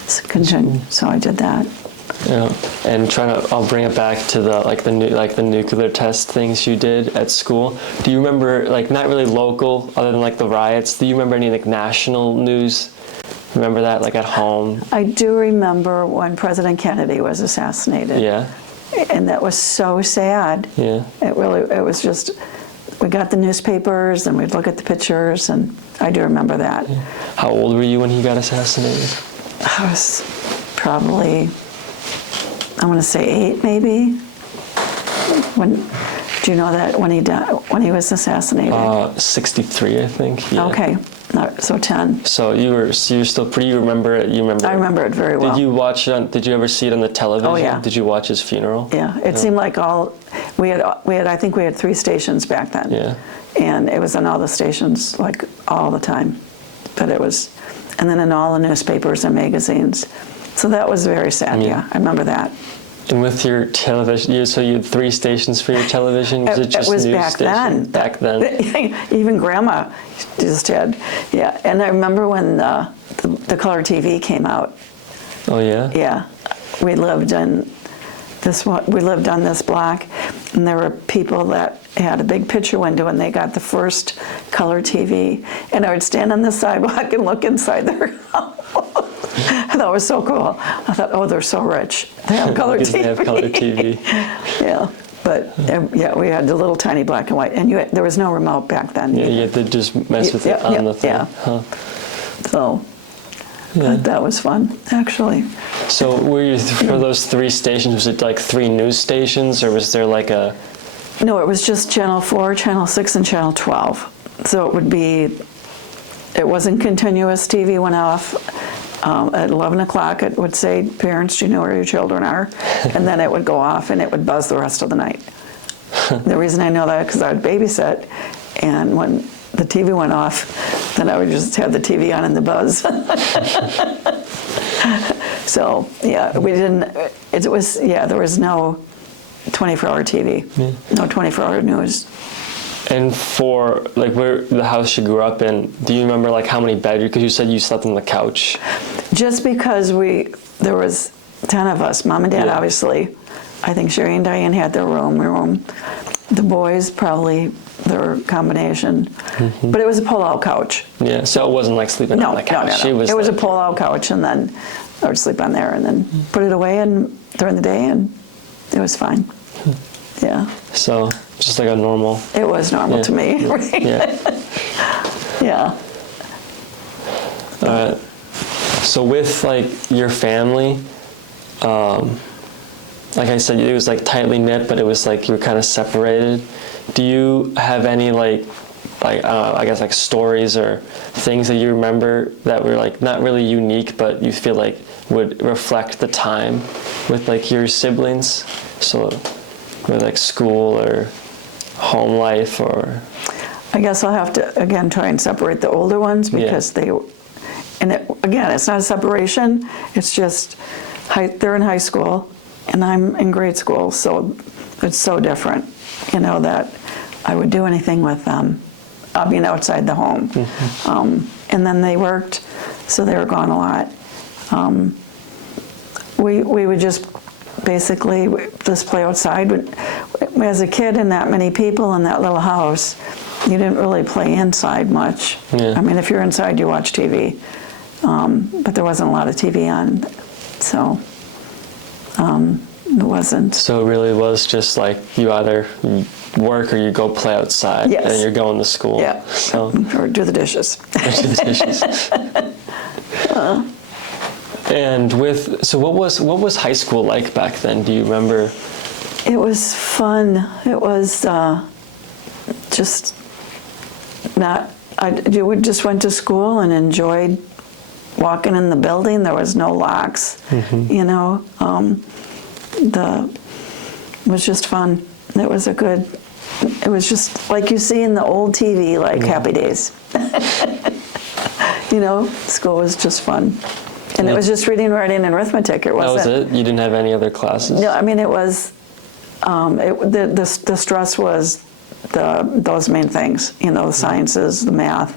So I did that. Yeah, and I'll bring it back to the nuclear test things you did at school. Do you remember, like, not really local, other than like the riots? Do you remember any like national news? Remember that, like at home? I do remember when President Kennedy was assassinated. Yeah. And that was so sad. Yeah. It was just, we got the newspapers and we'd look at the pictures, and I do remember that. Yeah. How old were you when he got assassinated? I was probably, I want to say 8 maybe. Do you know that when he died, when he was assassinated? 63, I think. Yeah. Okay, so 10. So you're still pretty. You remember it. You remember. I remember it very well. Did you watch it? Did you ever see it on the television? Oh, yeah. Did you watch his funeral? Yeah, it seemed like we had. I think we had 3 stations back then. Yeah. And it was on all the stations, like all the time. But it was, and then in all the newspapers and magazines. So that was very sad. Yeah, I remember that. And with your television, so you had 3 stations for your television? Was it just was news back stations? then. Back then. Even Grandma just had, yeah. And I remember when the color TV came out. Oh yeah. Yeah, we lived on this block, and there were people that had a big picture window, and they got the first color TV. And I would stand on the sidewalk and look inside their house. I thought it was so cool. I thought, oh, they're so rich. They have color Because TV. they have color TV. Yeah. But yeah, we had the little tiny black and white, and there was no remote back then. Yeah, you had to just mess with it on the thing. Yeah. Huh. So Yeah. that was fun, actually. So were you, for those 3 stations, was it like 3 news stations, or was there like a... No, it was just Channel 4, Channel 6, and Channel 12. So it wasn't continuous. TV went off at 11 o'clock. It would say, "Parents, do you know where your children are?" And then it would go off, and it would buzz the rest of the night. The reason I know that, because I would babysit, and when the TV went off, then I would just have the TV on and the buzz. So, yeah, we didn't, there was no 24-hour TV, no 24-hour news. And for like where the house you grew up in, do you remember like how many bedrooms? Because you said you slept on the couch. Just because there was 10 of us, Mom and Dad, obviously. I think Sherry and Diane had their room. The boys probably their combination, but it was a pull-out couch. Yeah, so it wasn't like sleeping on the couch. No. It was like, a pull-out couch, and then I would sleep on there, and then put it away and during the day, and it was fine. Yeah. So just like a normal. It was normal to me. Right? Yeah. Yeah. All right. So with like your family, like I said, it was like tightly knit, but it was like you were kind of separated. Do you have any I guess like stories or things that you remember that were like not really unique, but you feel like would reflect the time with like your siblings? So with like school or home life, or... I guess I'll have to, again, try and separate the older ones, because again, it's not a separation, it's just they're in high school and I'm in grade school, so it's so different, that I would do anything with them, being outside the home. And then they worked, so they were gone a lot. We would just basically just play outside. As a kid and that many people in that little house, you didn't really play inside much. Yeah. I mean, if you're inside, you watch TV. But there wasn't a lot of TV on, so it wasn't. So it really was just like you either work or you go play outside, Yes. and you're going to school. Yeah, So. or do the dishes. And what was high school like back then? Do you remember? It was fun. It was just you just went to school and enjoyed walking in the building. There was no locks, It was just fun. It was just like you see in the old TV, like Happy Days. School was just fun. And it was just reading, writing, and arithmetic. It wasn't. That was it? You didn't have any other classes? No, I mean, it was, the stress was those main things, the sciences, the math.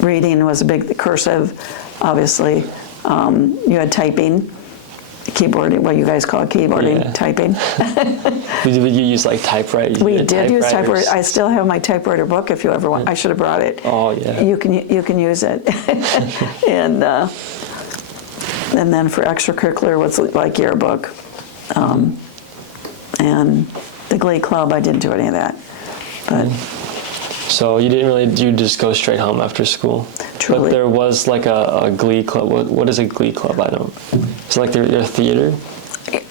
Reading was a big, cursive, obviously. You had typing, keyboarding, what you guys call keyboarding, typing. Would you use like typewriter? We did use typewriter. I still have my typewriter book if you ever want. I should have brought it. Oh, yeah. You can use it. And then for extracurricular was like yearbook. And the Glee Club, I didn't do any of that. But So you just go straight home after school? Truly. But there was like a Glee Club. What is a Glee Club? I don't. It's like their theater?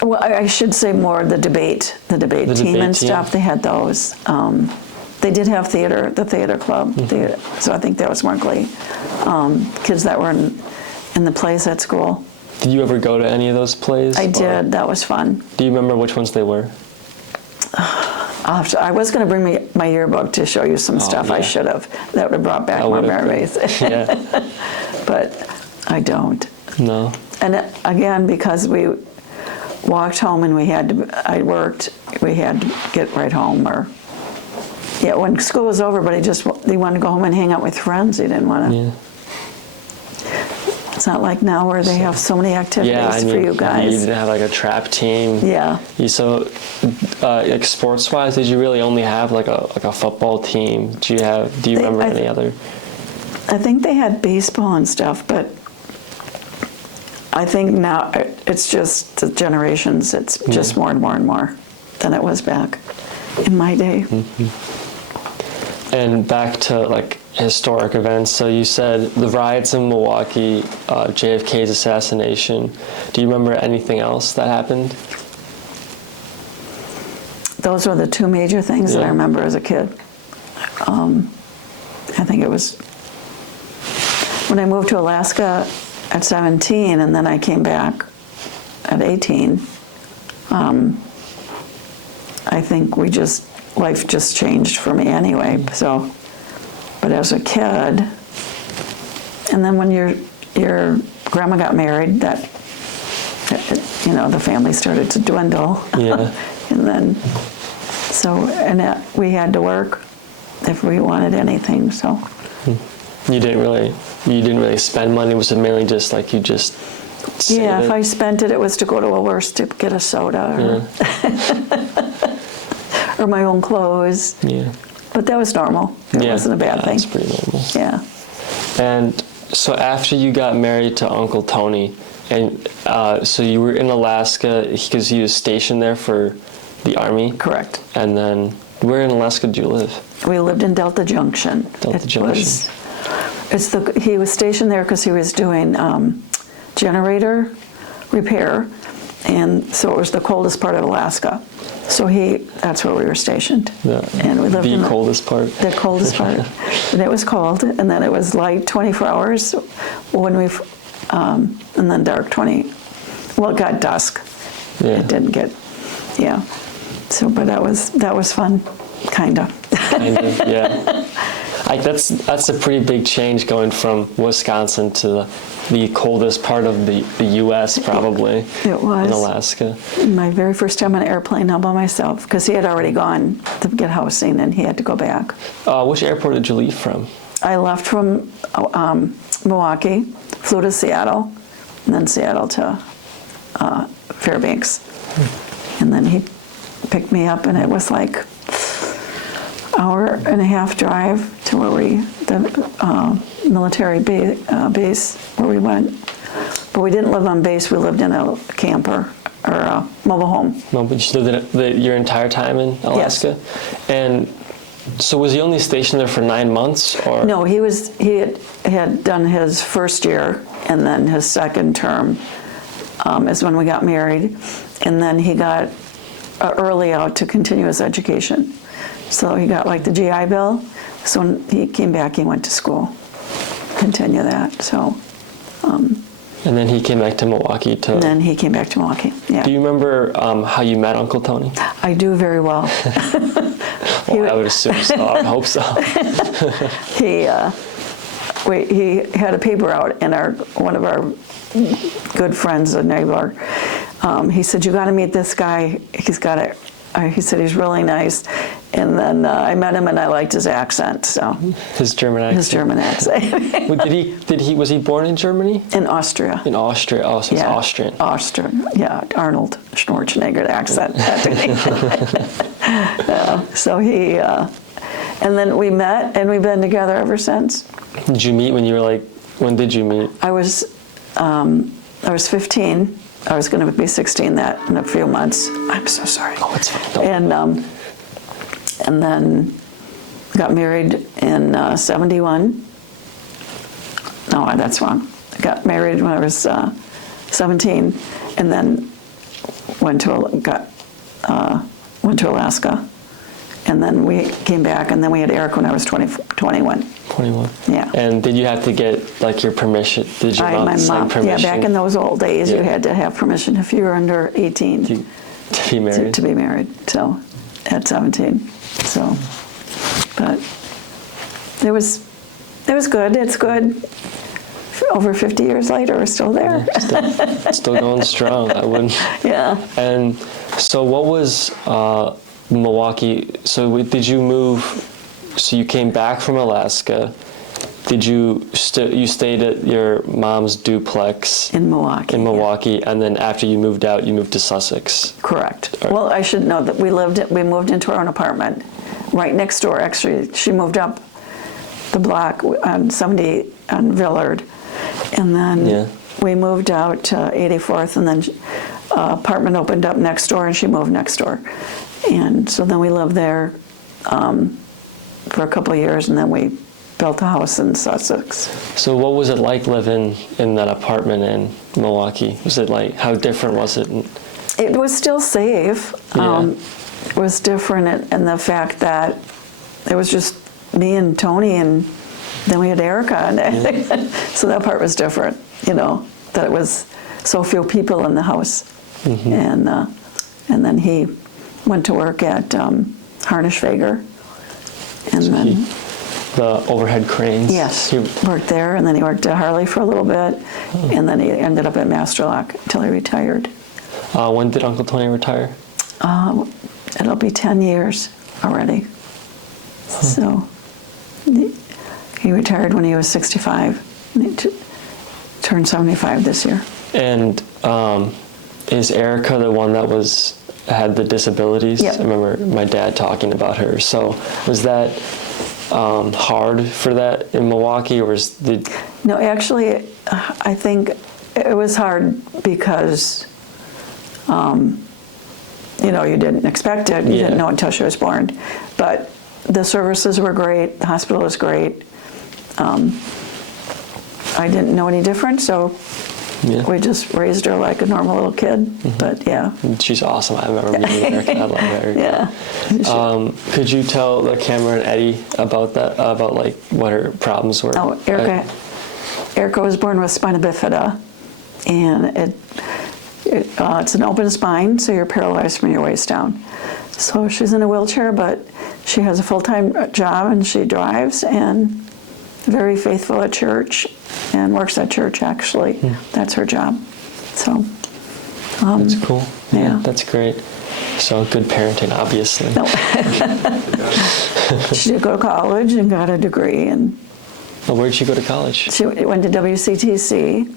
Well, I should say more the debate team and stuff. They had those. They did have theater, the theater club. So I think that was more Glee. Kids that were in the plays at school. Did you ever go to any of those plays? I did. That was fun. Do you remember which ones they were? I was going to bring my yearbook to show you some stuff. Yeah. I should have. That would have brought back more memories. Yeah. But I don't. No. And again, because we walked home and I worked, we had to get right home. When school was over, but they wanted to go home and hang out with friends. They didn't want to. Yeah. It's not like now where they have so many activities for you guys. You didn't have like a trap team. Yeah. Like sports-wise, did you really only have like a football team? Do you remember any other? I think they had baseball and stuff, but I think now it's just the generations. It's just more and more and more. than it was back in my day. And back to like historic events. So you said the riots in Milwaukee, JFK's assassination. Do you remember anything else that happened? Those were the two major things that I remember as a kid. I think it was when I moved to Alaska at 17, and then I came back at 18. I think life just changed for me anyway. So, but as a kid, and then when your grandma got married, that the family started to dwindle. Yeah. And then, we had to work if we wanted anything. So. You didn't really spend money. Was it mainly just like you just? Yeah, if I spent it, it was to go to a Worst to get a soda or my own clothes. Yeah. But that was normal. It wasn't a bad thing. That's pretty normal. Yeah. And so after you got married to Uncle Tony, and so you were in Alaska because he was stationed there for the Army? Correct. And then where in Alaska did you live? We lived in Delta Junction. He was stationed there because he was doing generator repair, and so it was the coldest part of Alaska. So that's where we were stationed. And we lived in the coldest part. The coldest part. And it was cold, and then it was light 24 hours when and then dark 20. Well, it got dusk. Yeah. It didn't get, So, but that was fun, kinda. Kinda, yeah. That's a pretty big change going from Wisconsin to the coldest part of the U.S. probably. It was. In Alaska. My very first time on an airplane all by myself, because he had already gone to get housing and he had to go back. Which airport did you leave from? I left from Milwaukee, flew to Seattle, and then Seattle to Fairbanks. And then he picked me up, and it was like hour-and-a-half drive to the military base where we went. But we didn't live on base. We lived in a camper or a mobile home. No, but you lived your entire time in Alaska? Yes. And so was he only stationed there for 9 months? Or? No, he had done his first year, and then his second term is when we got married. And then he got early out to continue his education. So he got like the GI Bill. So when he came back, he went to school, continue that. So. And then he came back to Milwaukee to. And then he came back to Milwaukee. Yeah. Do you remember how you met Uncle Tony? I do very well. I would assume so. I would hope so. He had a paper out, and one of our good friends, a neighbor, he said, "You got to meet this guy. He said he's really nice." And then I met him, and I liked his accent. So his German accent. His German accent. Was he born in Germany? In Austria. In Austria. Oh, so he's Austrian. Austrian. Yeah, Arnold Schwarzenegger accent. So he, and then we met, and we've been together ever since. Did you meet when you were like? When did you meet? I was 15. I was going to be 16 in a few months. I'm so sorry. Oh, it's fine. And then got married in 71. No, that's wrong. I got married when I was 17, and then went to Alaska, and then we came back, and then we had Eric when I was 21. 21. Yeah. And did you have to get like your permission? Did your mom sign permission? Yeah, back in those old days, you had to have permission if you were under 18 to be married. To be married. So at 17. So, but it was good. It's good. Over 50 years later, we're still there. Yeah, still going strong. I wouldn't. Yeah. And so, what was Milwaukee? So, did you move? So you came back from Alaska. Did you you stayed at your mom's duplex in Milwaukee? In Milwaukee, yeah. And then after you moved out, you moved to Sussex. Correct. Well, I should know that we moved into our own apartment right next door. Actually, she moved up the block on 70 on Villard, and then we moved out to 84th, and then apartment opened up next door, and she moved next door. And so then we lived there for a couple of years, and then we built a house in Sussex. So what was it like living in that apartment in Milwaukee? Was it like, how different was it? It was still safe. Yeah. It was different in the fact that it was just me and Tony, and then we had Erica. And so that part was different, that it was so few people in the house. And then he went to work at Harnischweger. And So then, the overhead cranes? yes, He- worked there, and then he worked at Harley for a little bit, and then he ended up at Masterlock until he retired. When did Uncle Tony retire? It'll be 10 years already. So he retired when he was 65. He turned 75 this year. And is Erica the one that had the disabilities? Yep. I remember my dad talking about her. So was that hard for that in Milwaukee, or was the? No, actually, I think it was hard because, you didn't expect it. You didn't know until she was born. But the services were great. The hospital was great. I didn't know any different, so we just raised her like a normal little kid. But yeah. She's awesome. I remember meeting Erica. I love her. Yeah. Could you tell the camera and Eddie about that? About like what her problems were? Oh, Erica was born with spina bifida, and it's an open spine, so you're paralyzed from your waist down. So she's in a wheelchair, but she has a full-time job, and she drives, and very faithful at church, and works at church, actually. That's her job. So That's cool. yeah. That's great. So good parenting, obviously. no. She did go to college and got a degree, and Oh, where'd she go to college? she went to WCTC,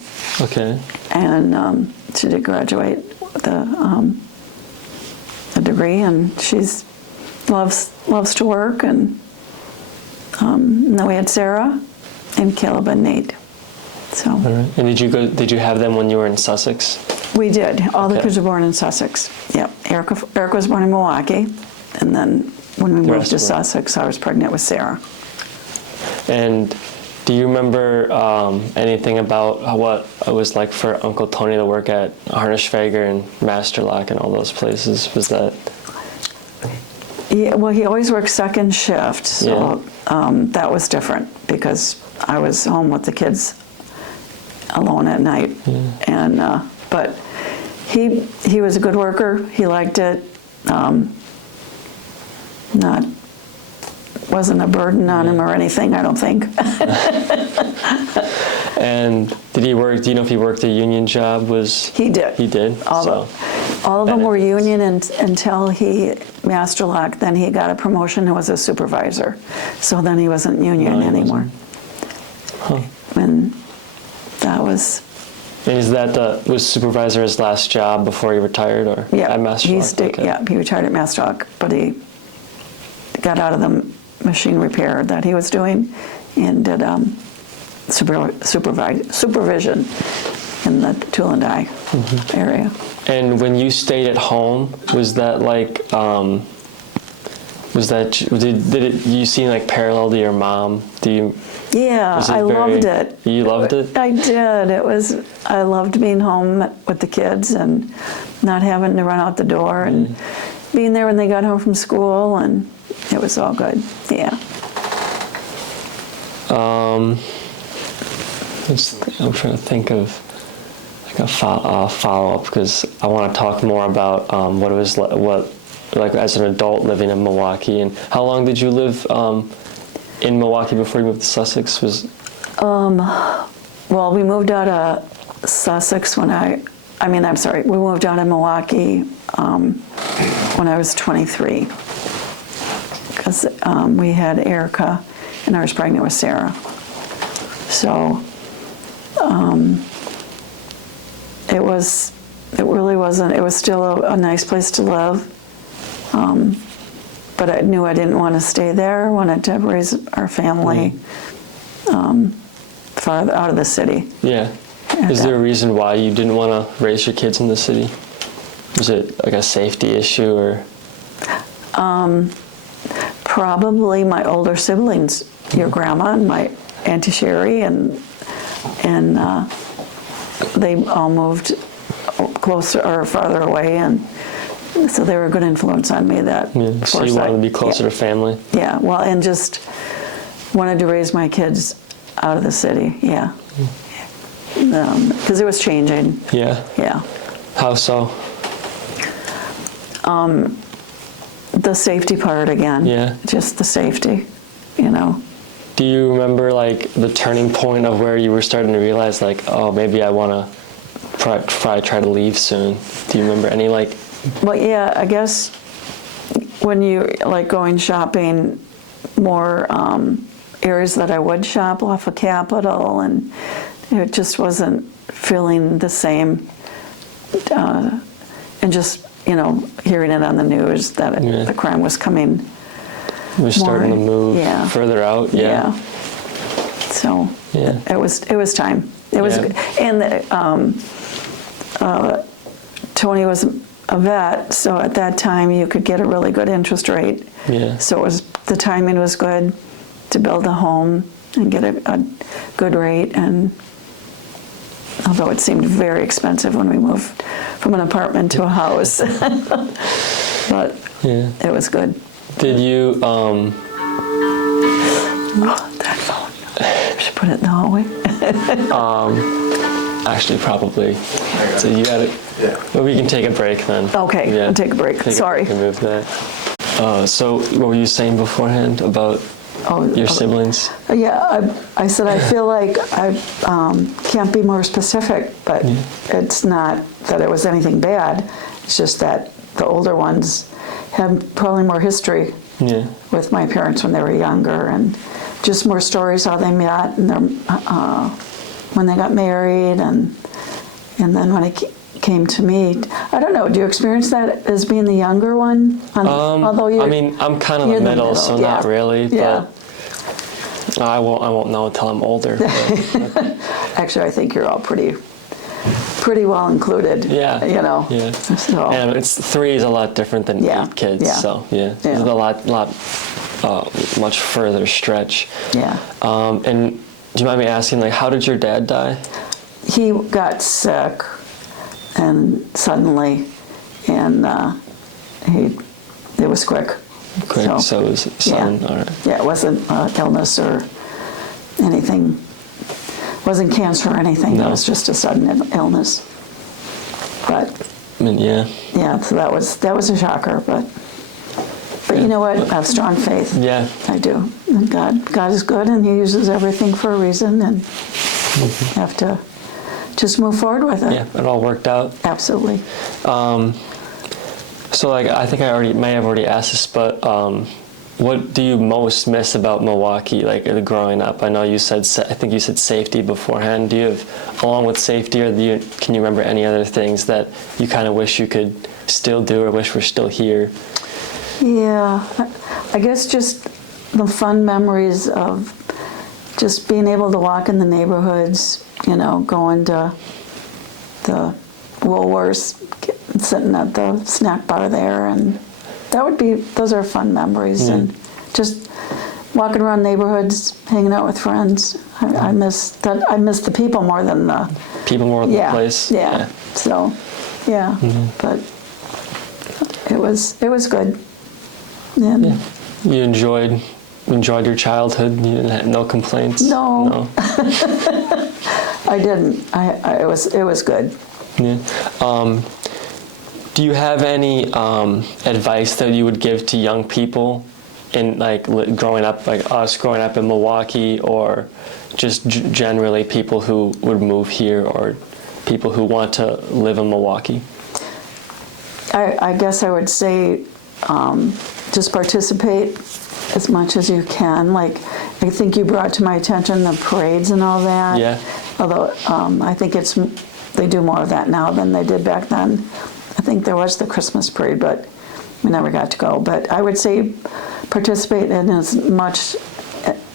Okay. and she did graduate with a degree, and she's loves to work. And then we had Sarah and Caleb and Nate. So All right. And did you have them when you were in Sussex? we did. All the Okay. kids were born in Sussex. Yep. Erica was born in Milwaukee, and then when we moved rest to were- Sussex, I was pregnant with Sarah. And do you remember anything about what it was like for Uncle Tony to work at Harnischweger and Masterlock and all those places? Was that? Yeah, well, he always worked second shift, so that was different because I was home with the kids alone at night. And but he was a good worker. He liked it. Wasn't a burden on him or anything, I don't think. And did he work? Do you know if he worked a union job? He did. He did. All of them were benefits. union until he Masterlock. Then he got a promotion and was a supervisor. So then he wasn't union he anymore. And that was And is that was supervisor his last job before he retired, or at Masterlock? Okay. he retired at Masterlock, but he got out of the machine repair that he was doing and did supervision in the tool and die area. And when you stayed at home, was that like, did you seem like parallel to your mom? Yeah, Was it I loved very- it. You loved it? I did. I loved being home with the kids and not having to run out the door and being there when they got home from school, and it was all good. Yeah. I'm trying to think of like a follow-up because I want to talk more about what it was like as an adult living in Milwaukee. And how long did you live in Milwaukee before you moved to Sussex? Well, we moved out of Sussex we moved out of Milwaukee when I was 23 because we had Erica and I was pregnant with Sarah. So it really wasn't, it was still a nice place to live. But I knew I didn't want to stay there. I wanted to raise our family far out of the city. Yeah. Is there a reason why you didn't want to raise your kids in the city? Was it like a safety issue or? Probably my older siblings, your grandma and my Auntie Sherry, and they all moved closer or farther away, and so they were a good influence on me. That Yeah, so you wanted to be closer to family. Yeah, well, and just wanted to raise my kids out of the city. Yeah, because it was changing. Yeah. Yeah. How so? The safety part again. Yeah. Just the safety, you know. Do you remember like the turning point of where you were starting to realize like, oh, maybe I want to probably try to leave soon? Do you remember any like? Well, yeah, I guess when you like going shopping, more areas that I would shop off of Capitol, and it just wasn't feeling the same. And just, you know, hearing it on the news that the crime was coming. We're starting to move further out. Yeah. So it was time. It was, and Tony was a vet, so at that time you could get a really good interest rate. Yeah. So the timing was good to build a home and get a good rate. And although it seemed very expensive when we moved from an apartment to a house, but it was good. Did you? Oh, that phone. I should put it in the hallway. Actually, probably. So you got it. Yeah. Well, we can take a break then. Okay, I'll take a break. Sorry. We can move that. So what were you saying beforehand about your siblings? Yeah, I said I feel like I can't be more specific, but it's not that it was anything bad. It's just that the older ones had probably more history with my parents when they were younger, and just more stories how they met and when they got married, and then when it came to me. I don't know, do you experience that as being the younger one? Although I mean, I'm kind of the middle, so not really, but I won't know until I'm older. Actually, I think you're all pretty well included. Yeah. You know. Yeah. So. And 3 is a lot different than 8 kids. Yeah. So it's a lot much further stretch. Yeah. And do you mind me asking, like, how did your dad die? He got sick, and suddenly, and it was quick. Quick. So it was sudden. Yeah. All right. Yeah. It wasn't illness or anything. Wasn't cancer or anything. No. It was just a sudden illness. But I mean, yeah. So that was a shocker, but you know what? I have strong faith. Yeah. I do. And God is good, and He uses everything for a reason, and have to just move forward with it. Yeah, it all worked out. Absolutely. So, like, I think I may have already asked this, but what do you most miss about Milwaukee, like growing up? I know you said, I think you said safety beforehand. Do you have, along with safety, or can you remember any other things that you kind of wish you could still do or wish were still here? Yeah, I guess just the fun memories of just being able to walk in the neighborhoods, you know, going to the Woolworths, sitting at the snack bar there, and those are fun memories. And just walking around neighborhoods, hanging out with friends. I miss that. I miss the people more than the place. Yeah. So, but it was good. And You enjoyed your childhood. You didn't have no complaints. No. I didn't. It was good. Yeah. Do you have any advice that you would give to young people in growing up, like us growing up in Milwaukee, or just generally people who would move here, or people who want to live in Milwaukee? I guess I would say just participate as much as you can. Like, I think you brought to my attention the parades and all that. Yeah. Although I think they do more of that now than they did back then. I think there was the Christmas parade, but we never got to go. But I would say participate in as much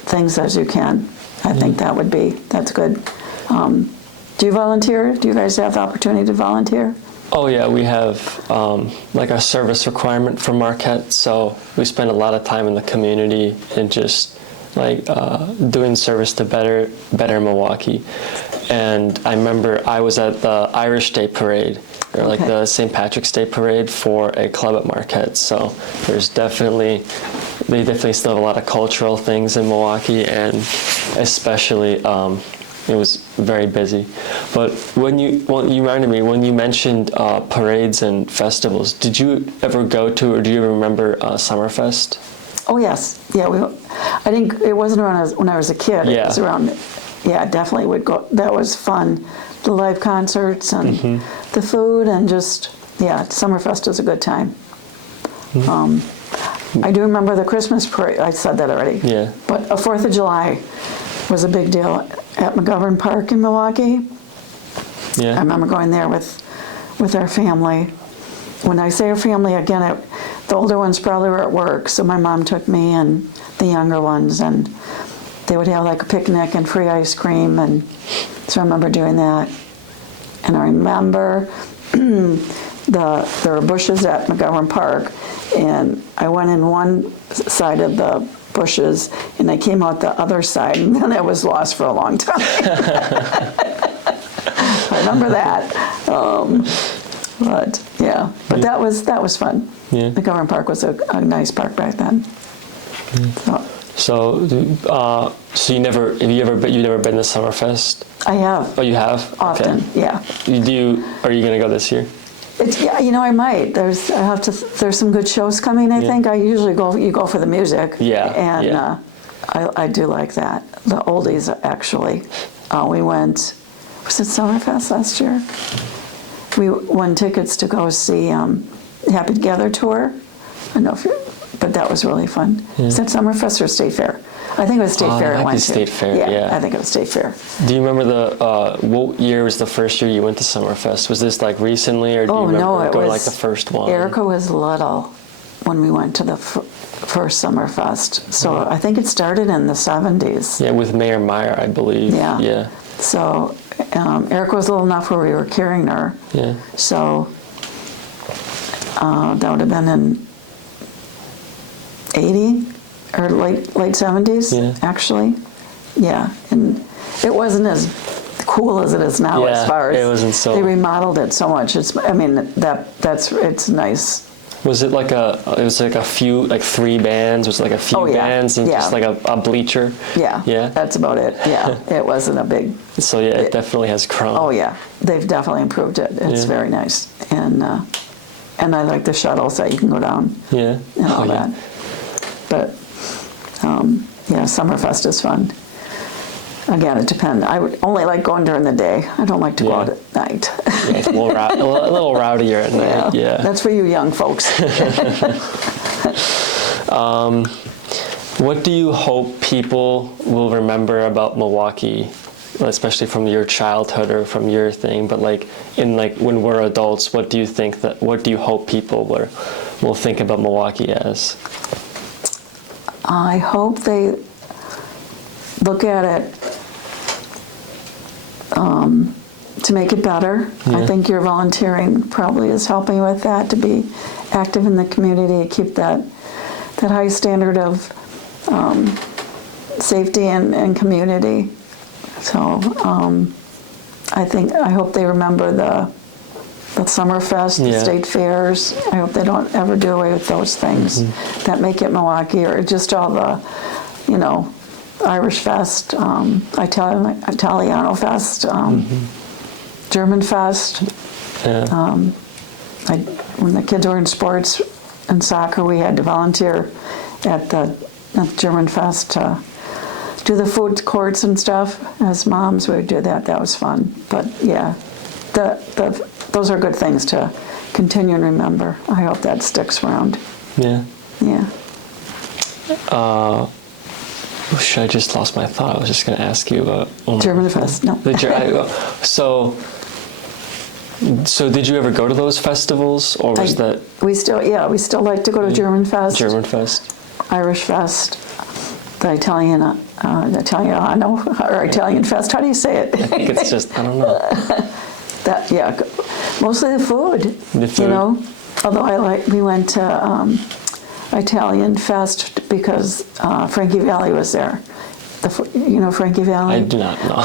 things as you can. I think that's good. Do you volunteer? Do you guys have the opportunity to volunteer? Oh yeah, we have like a service requirement for Marquette, so we spend a lot of time in the community and just like doing service to better Milwaukee. And I remember I was at the Irish Day Parade, or like the St. Patrick's Day Parade for a club at Marquette. So they definitely still have a lot of cultural things in Milwaukee, and especially it was very busy. But when you reminded me, when you mentioned parades and festivals, did you ever go to, or do you remember Summerfest? Oh yes, yeah. I think it wasn't around when I was a kid. Yeah. It was around. Yeah, definitely would go. That was fun. The live concerts and the food and just Summerfest is a good time. I do remember the Christmas parade. I said that already. Yeah. But a 4th of July was a big deal at McGovern Park in Milwaukee. Yeah. I remember going there with our family. When I say our family, again, the older ones probably were at work, so my mom took me and the younger ones, and they would have like a picnic and free ice cream, and so I remember doing that. And I remember there were bushes at McGovern Park, and I went in one side of the bushes, and I came out the other side, and then I was lost for a long time. I remember that. But that was fun. Yeah. McGovern Park was a nice park back then. So you never been to Summerfest? I have. Oh, you have? Often, okay. yeah. Are you going to go this year? I might. There's some good shows coming, I think. I usually go for the music. Yeah. And I do like that. The oldies, actually. We went, was it Summerfest last year? We won tickets to go see Happy Together tour. I don't know if but that was really fun. Yeah. Is that Summerfest or State Fair? I think it was State Fair I went to. State Fair, yeah. I think it was State Fair. Do you remember what year was the first year you went to Summerfest? Was this like recently, or do you remember going like the first one? Erica was little when we went to the first Summerfest. So I think it started in the 70s. Yeah, with Mayor Meyer, I believe. Yeah. Yeah. So Erica was little enough where we were carrying her. Yeah. So that would have been in 80 or late 70s, actually. Yeah, and it wasn't as cool as it is now. As far as it wasn't so. They remodeled it so much. It's nice. Was it like a few, like 3 bands? Was it like a few bands and just like a bleacher? Yeah. Yeah. That's about it. Yeah. It wasn't a big. So yeah, it definitely has grown. Oh yeah, they've definitely improved it. It's very nice, and I like the shuttles that you can go down. Yeah. And all that. But Summerfest is fun. Again, it depends. I would only like going during the day. I don't like to go out at night. Yeah, it's a little rowdier at night. Yeah. That's for you young folks. What do you hope people will remember about Milwaukee, especially from your childhood or from your thing? But when we're adults, what do you hope people will think about Milwaukee as? I hope they look at it to make it better. Yeah. I think your volunteering probably is helping with that, to be active in the community, keep that high standard of safety and community. So I hope they remember the Summerfest, the state fairs. I hope they don't ever do away with those things that make it Milwaukee, or just all the, Irish Fest, Italiano Fest, German Fest. Yeah. When the kids were in sports and soccer, we had to volunteer at the German Fest to do the food courts and stuff. As moms, we would do that. That was fun. But yeah, those are good things to continue and remember. I hope that sticks around. Yeah. Yeah. I just lost my thought. I was just going to ask you about German Fest. No. So did you ever go to those festivals, or was that? We still like to go to German Fest. German Fest. Irish Fest. The Italiano or Italian Fest. How do you say it? I think it's just, I don't know. That, yeah, mostly the food. The food. You know, although we went to Italian Fest because Frankie Valli was there. You know Frankie Valli? I do not know.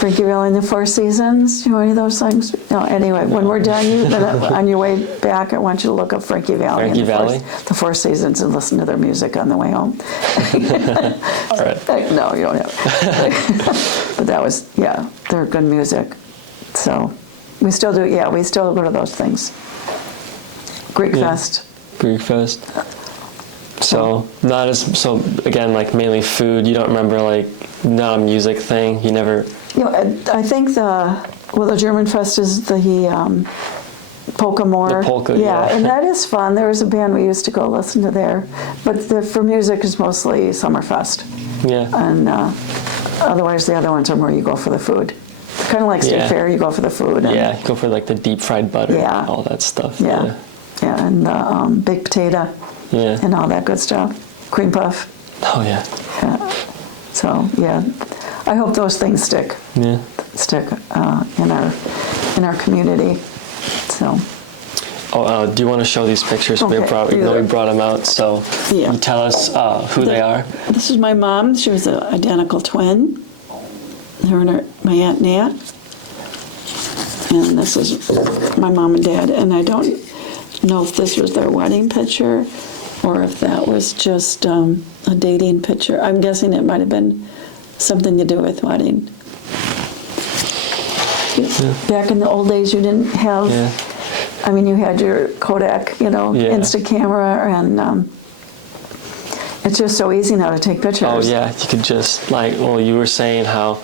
Frankie Valli and the Four Seasons. You know any of those things? No. Anyway, when we're done, on your way back, I want you to look up Frankie Valli. Frankie Valli? The Four Seasons and listen to their music on the way home. All right. No, you don't have. But that was, yeah, they're good music. So we still do, yeah, we still go to those things. Greek Fest. Greek Fest. So not as, so again, like mainly food. You don't remember, like, not a music thing. You never. You know, I think the German Fest is the polka more. The polka, yeah. And that is fun. There was a band we used to go listen to there, but for music is mostly Summerfest. Yeah. And otherwise, the other ones are more you go for the food. Kind of like State Fair, you go for the food. And, yeah, you go for like the deep fried butter, and all that stuff. Yeah. Yeah, and the baked potato. Yeah. And all that good stuff. Cream puff. Oh yeah. Yeah. So yeah, I hope those things stick. Yeah. Stick in our community. So. Oh, do you want to show these pictures? Okay, We brought them out. So Yeah. you tell us who they are. This is my mom. She was an identical twin. Her and my aunt Nat. And this is my mom and dad. And I don't know if this was their wedding picture or if that was just a dating picture. I'm guessing it might have been something to do with wedding. Back in the old days, you didn't have, I mean, you had your Kodak, Insta camera, and it's just so easy now to take pictures. Oh yeah, you could just you were saying how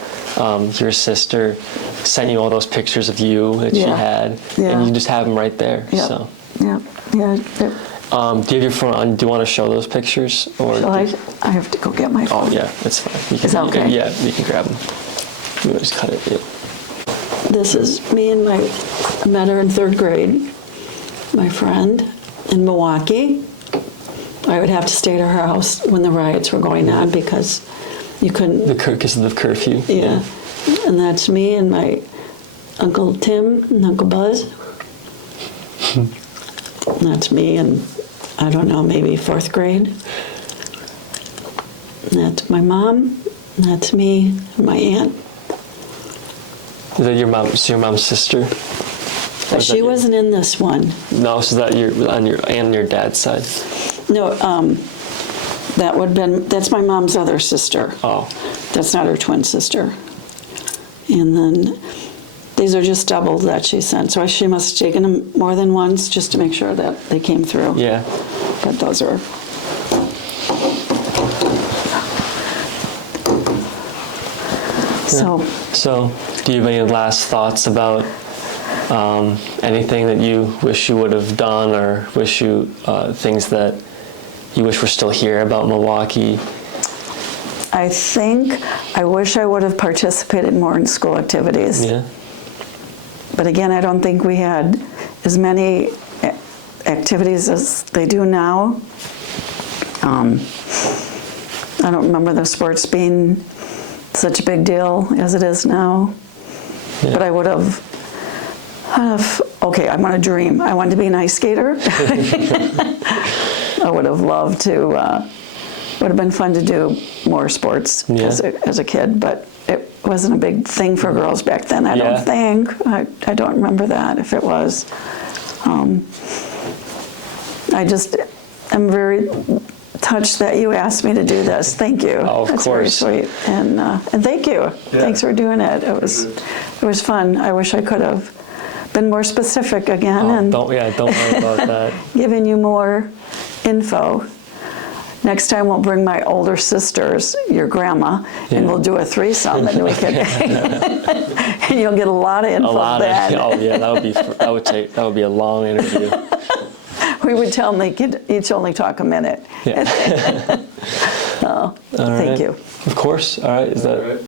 your sister sent you all those pictures of you that she had, and you just have them right there. Yeah. So. Yeah. Yeah. Do you have your phone on? Do you want to show those pictures? Or I have to go get my phone. Oh yeah, it's fine. Is that okay? Yeah, you can grab them. You can just cut it. Yeah. This is me and I met her in 3rd grade, my friend, in Milwaukee. I would have to stay at her house when the riots were going on because you couldn't. Because of the curfew. Yeah. And that's me and my Uncle Tim and Uncle Buzz. And that's me and, I don't know, maybe 4th grade. And that's my mom. And that's me and my aunt. Is that your mom? So your mom's sister? She wasn't in this one. No, so that on your dad's side. No, that would have been, that's my mom's other sister. Oh. That's not her twin sister. And then these are just doubles that she sent. So she must have taken them more than once just to make sure that they came through. Yeah. But those are. So, do you have any last thoughts about anything that you wish you would have done, or things that you wish were still here about Milwaukee? I think I wish I would have participated more in school activities. Yeah. But again, I don't think we had as many activities as they do now. I don't remember the sports being such a big deal as it is now. Yeah. But I would have, okay, I want to dream. I wanted to be an ice skater. I would have loved to, would have been fun to do more sports as a kid, but it wasn't a big thing for girls back then, I don't think. I don't remember that, if it was. I just am very touched that you asked me to do this. Thank you. Oh, of That's course. very sweet. And thank you. Yeah. Thanks for doing it. It was fun. I wish I could have been more specific again. Don't worry about that. Giving you more info. Next time we'll bring my older sisters, your grandma, and we'll do a threesome, and we can, and you'll get a lot of info then. That would be a long interview. We would tell them they could each only talk a minute. Yeah. Thank you. Of course. All right. Is that?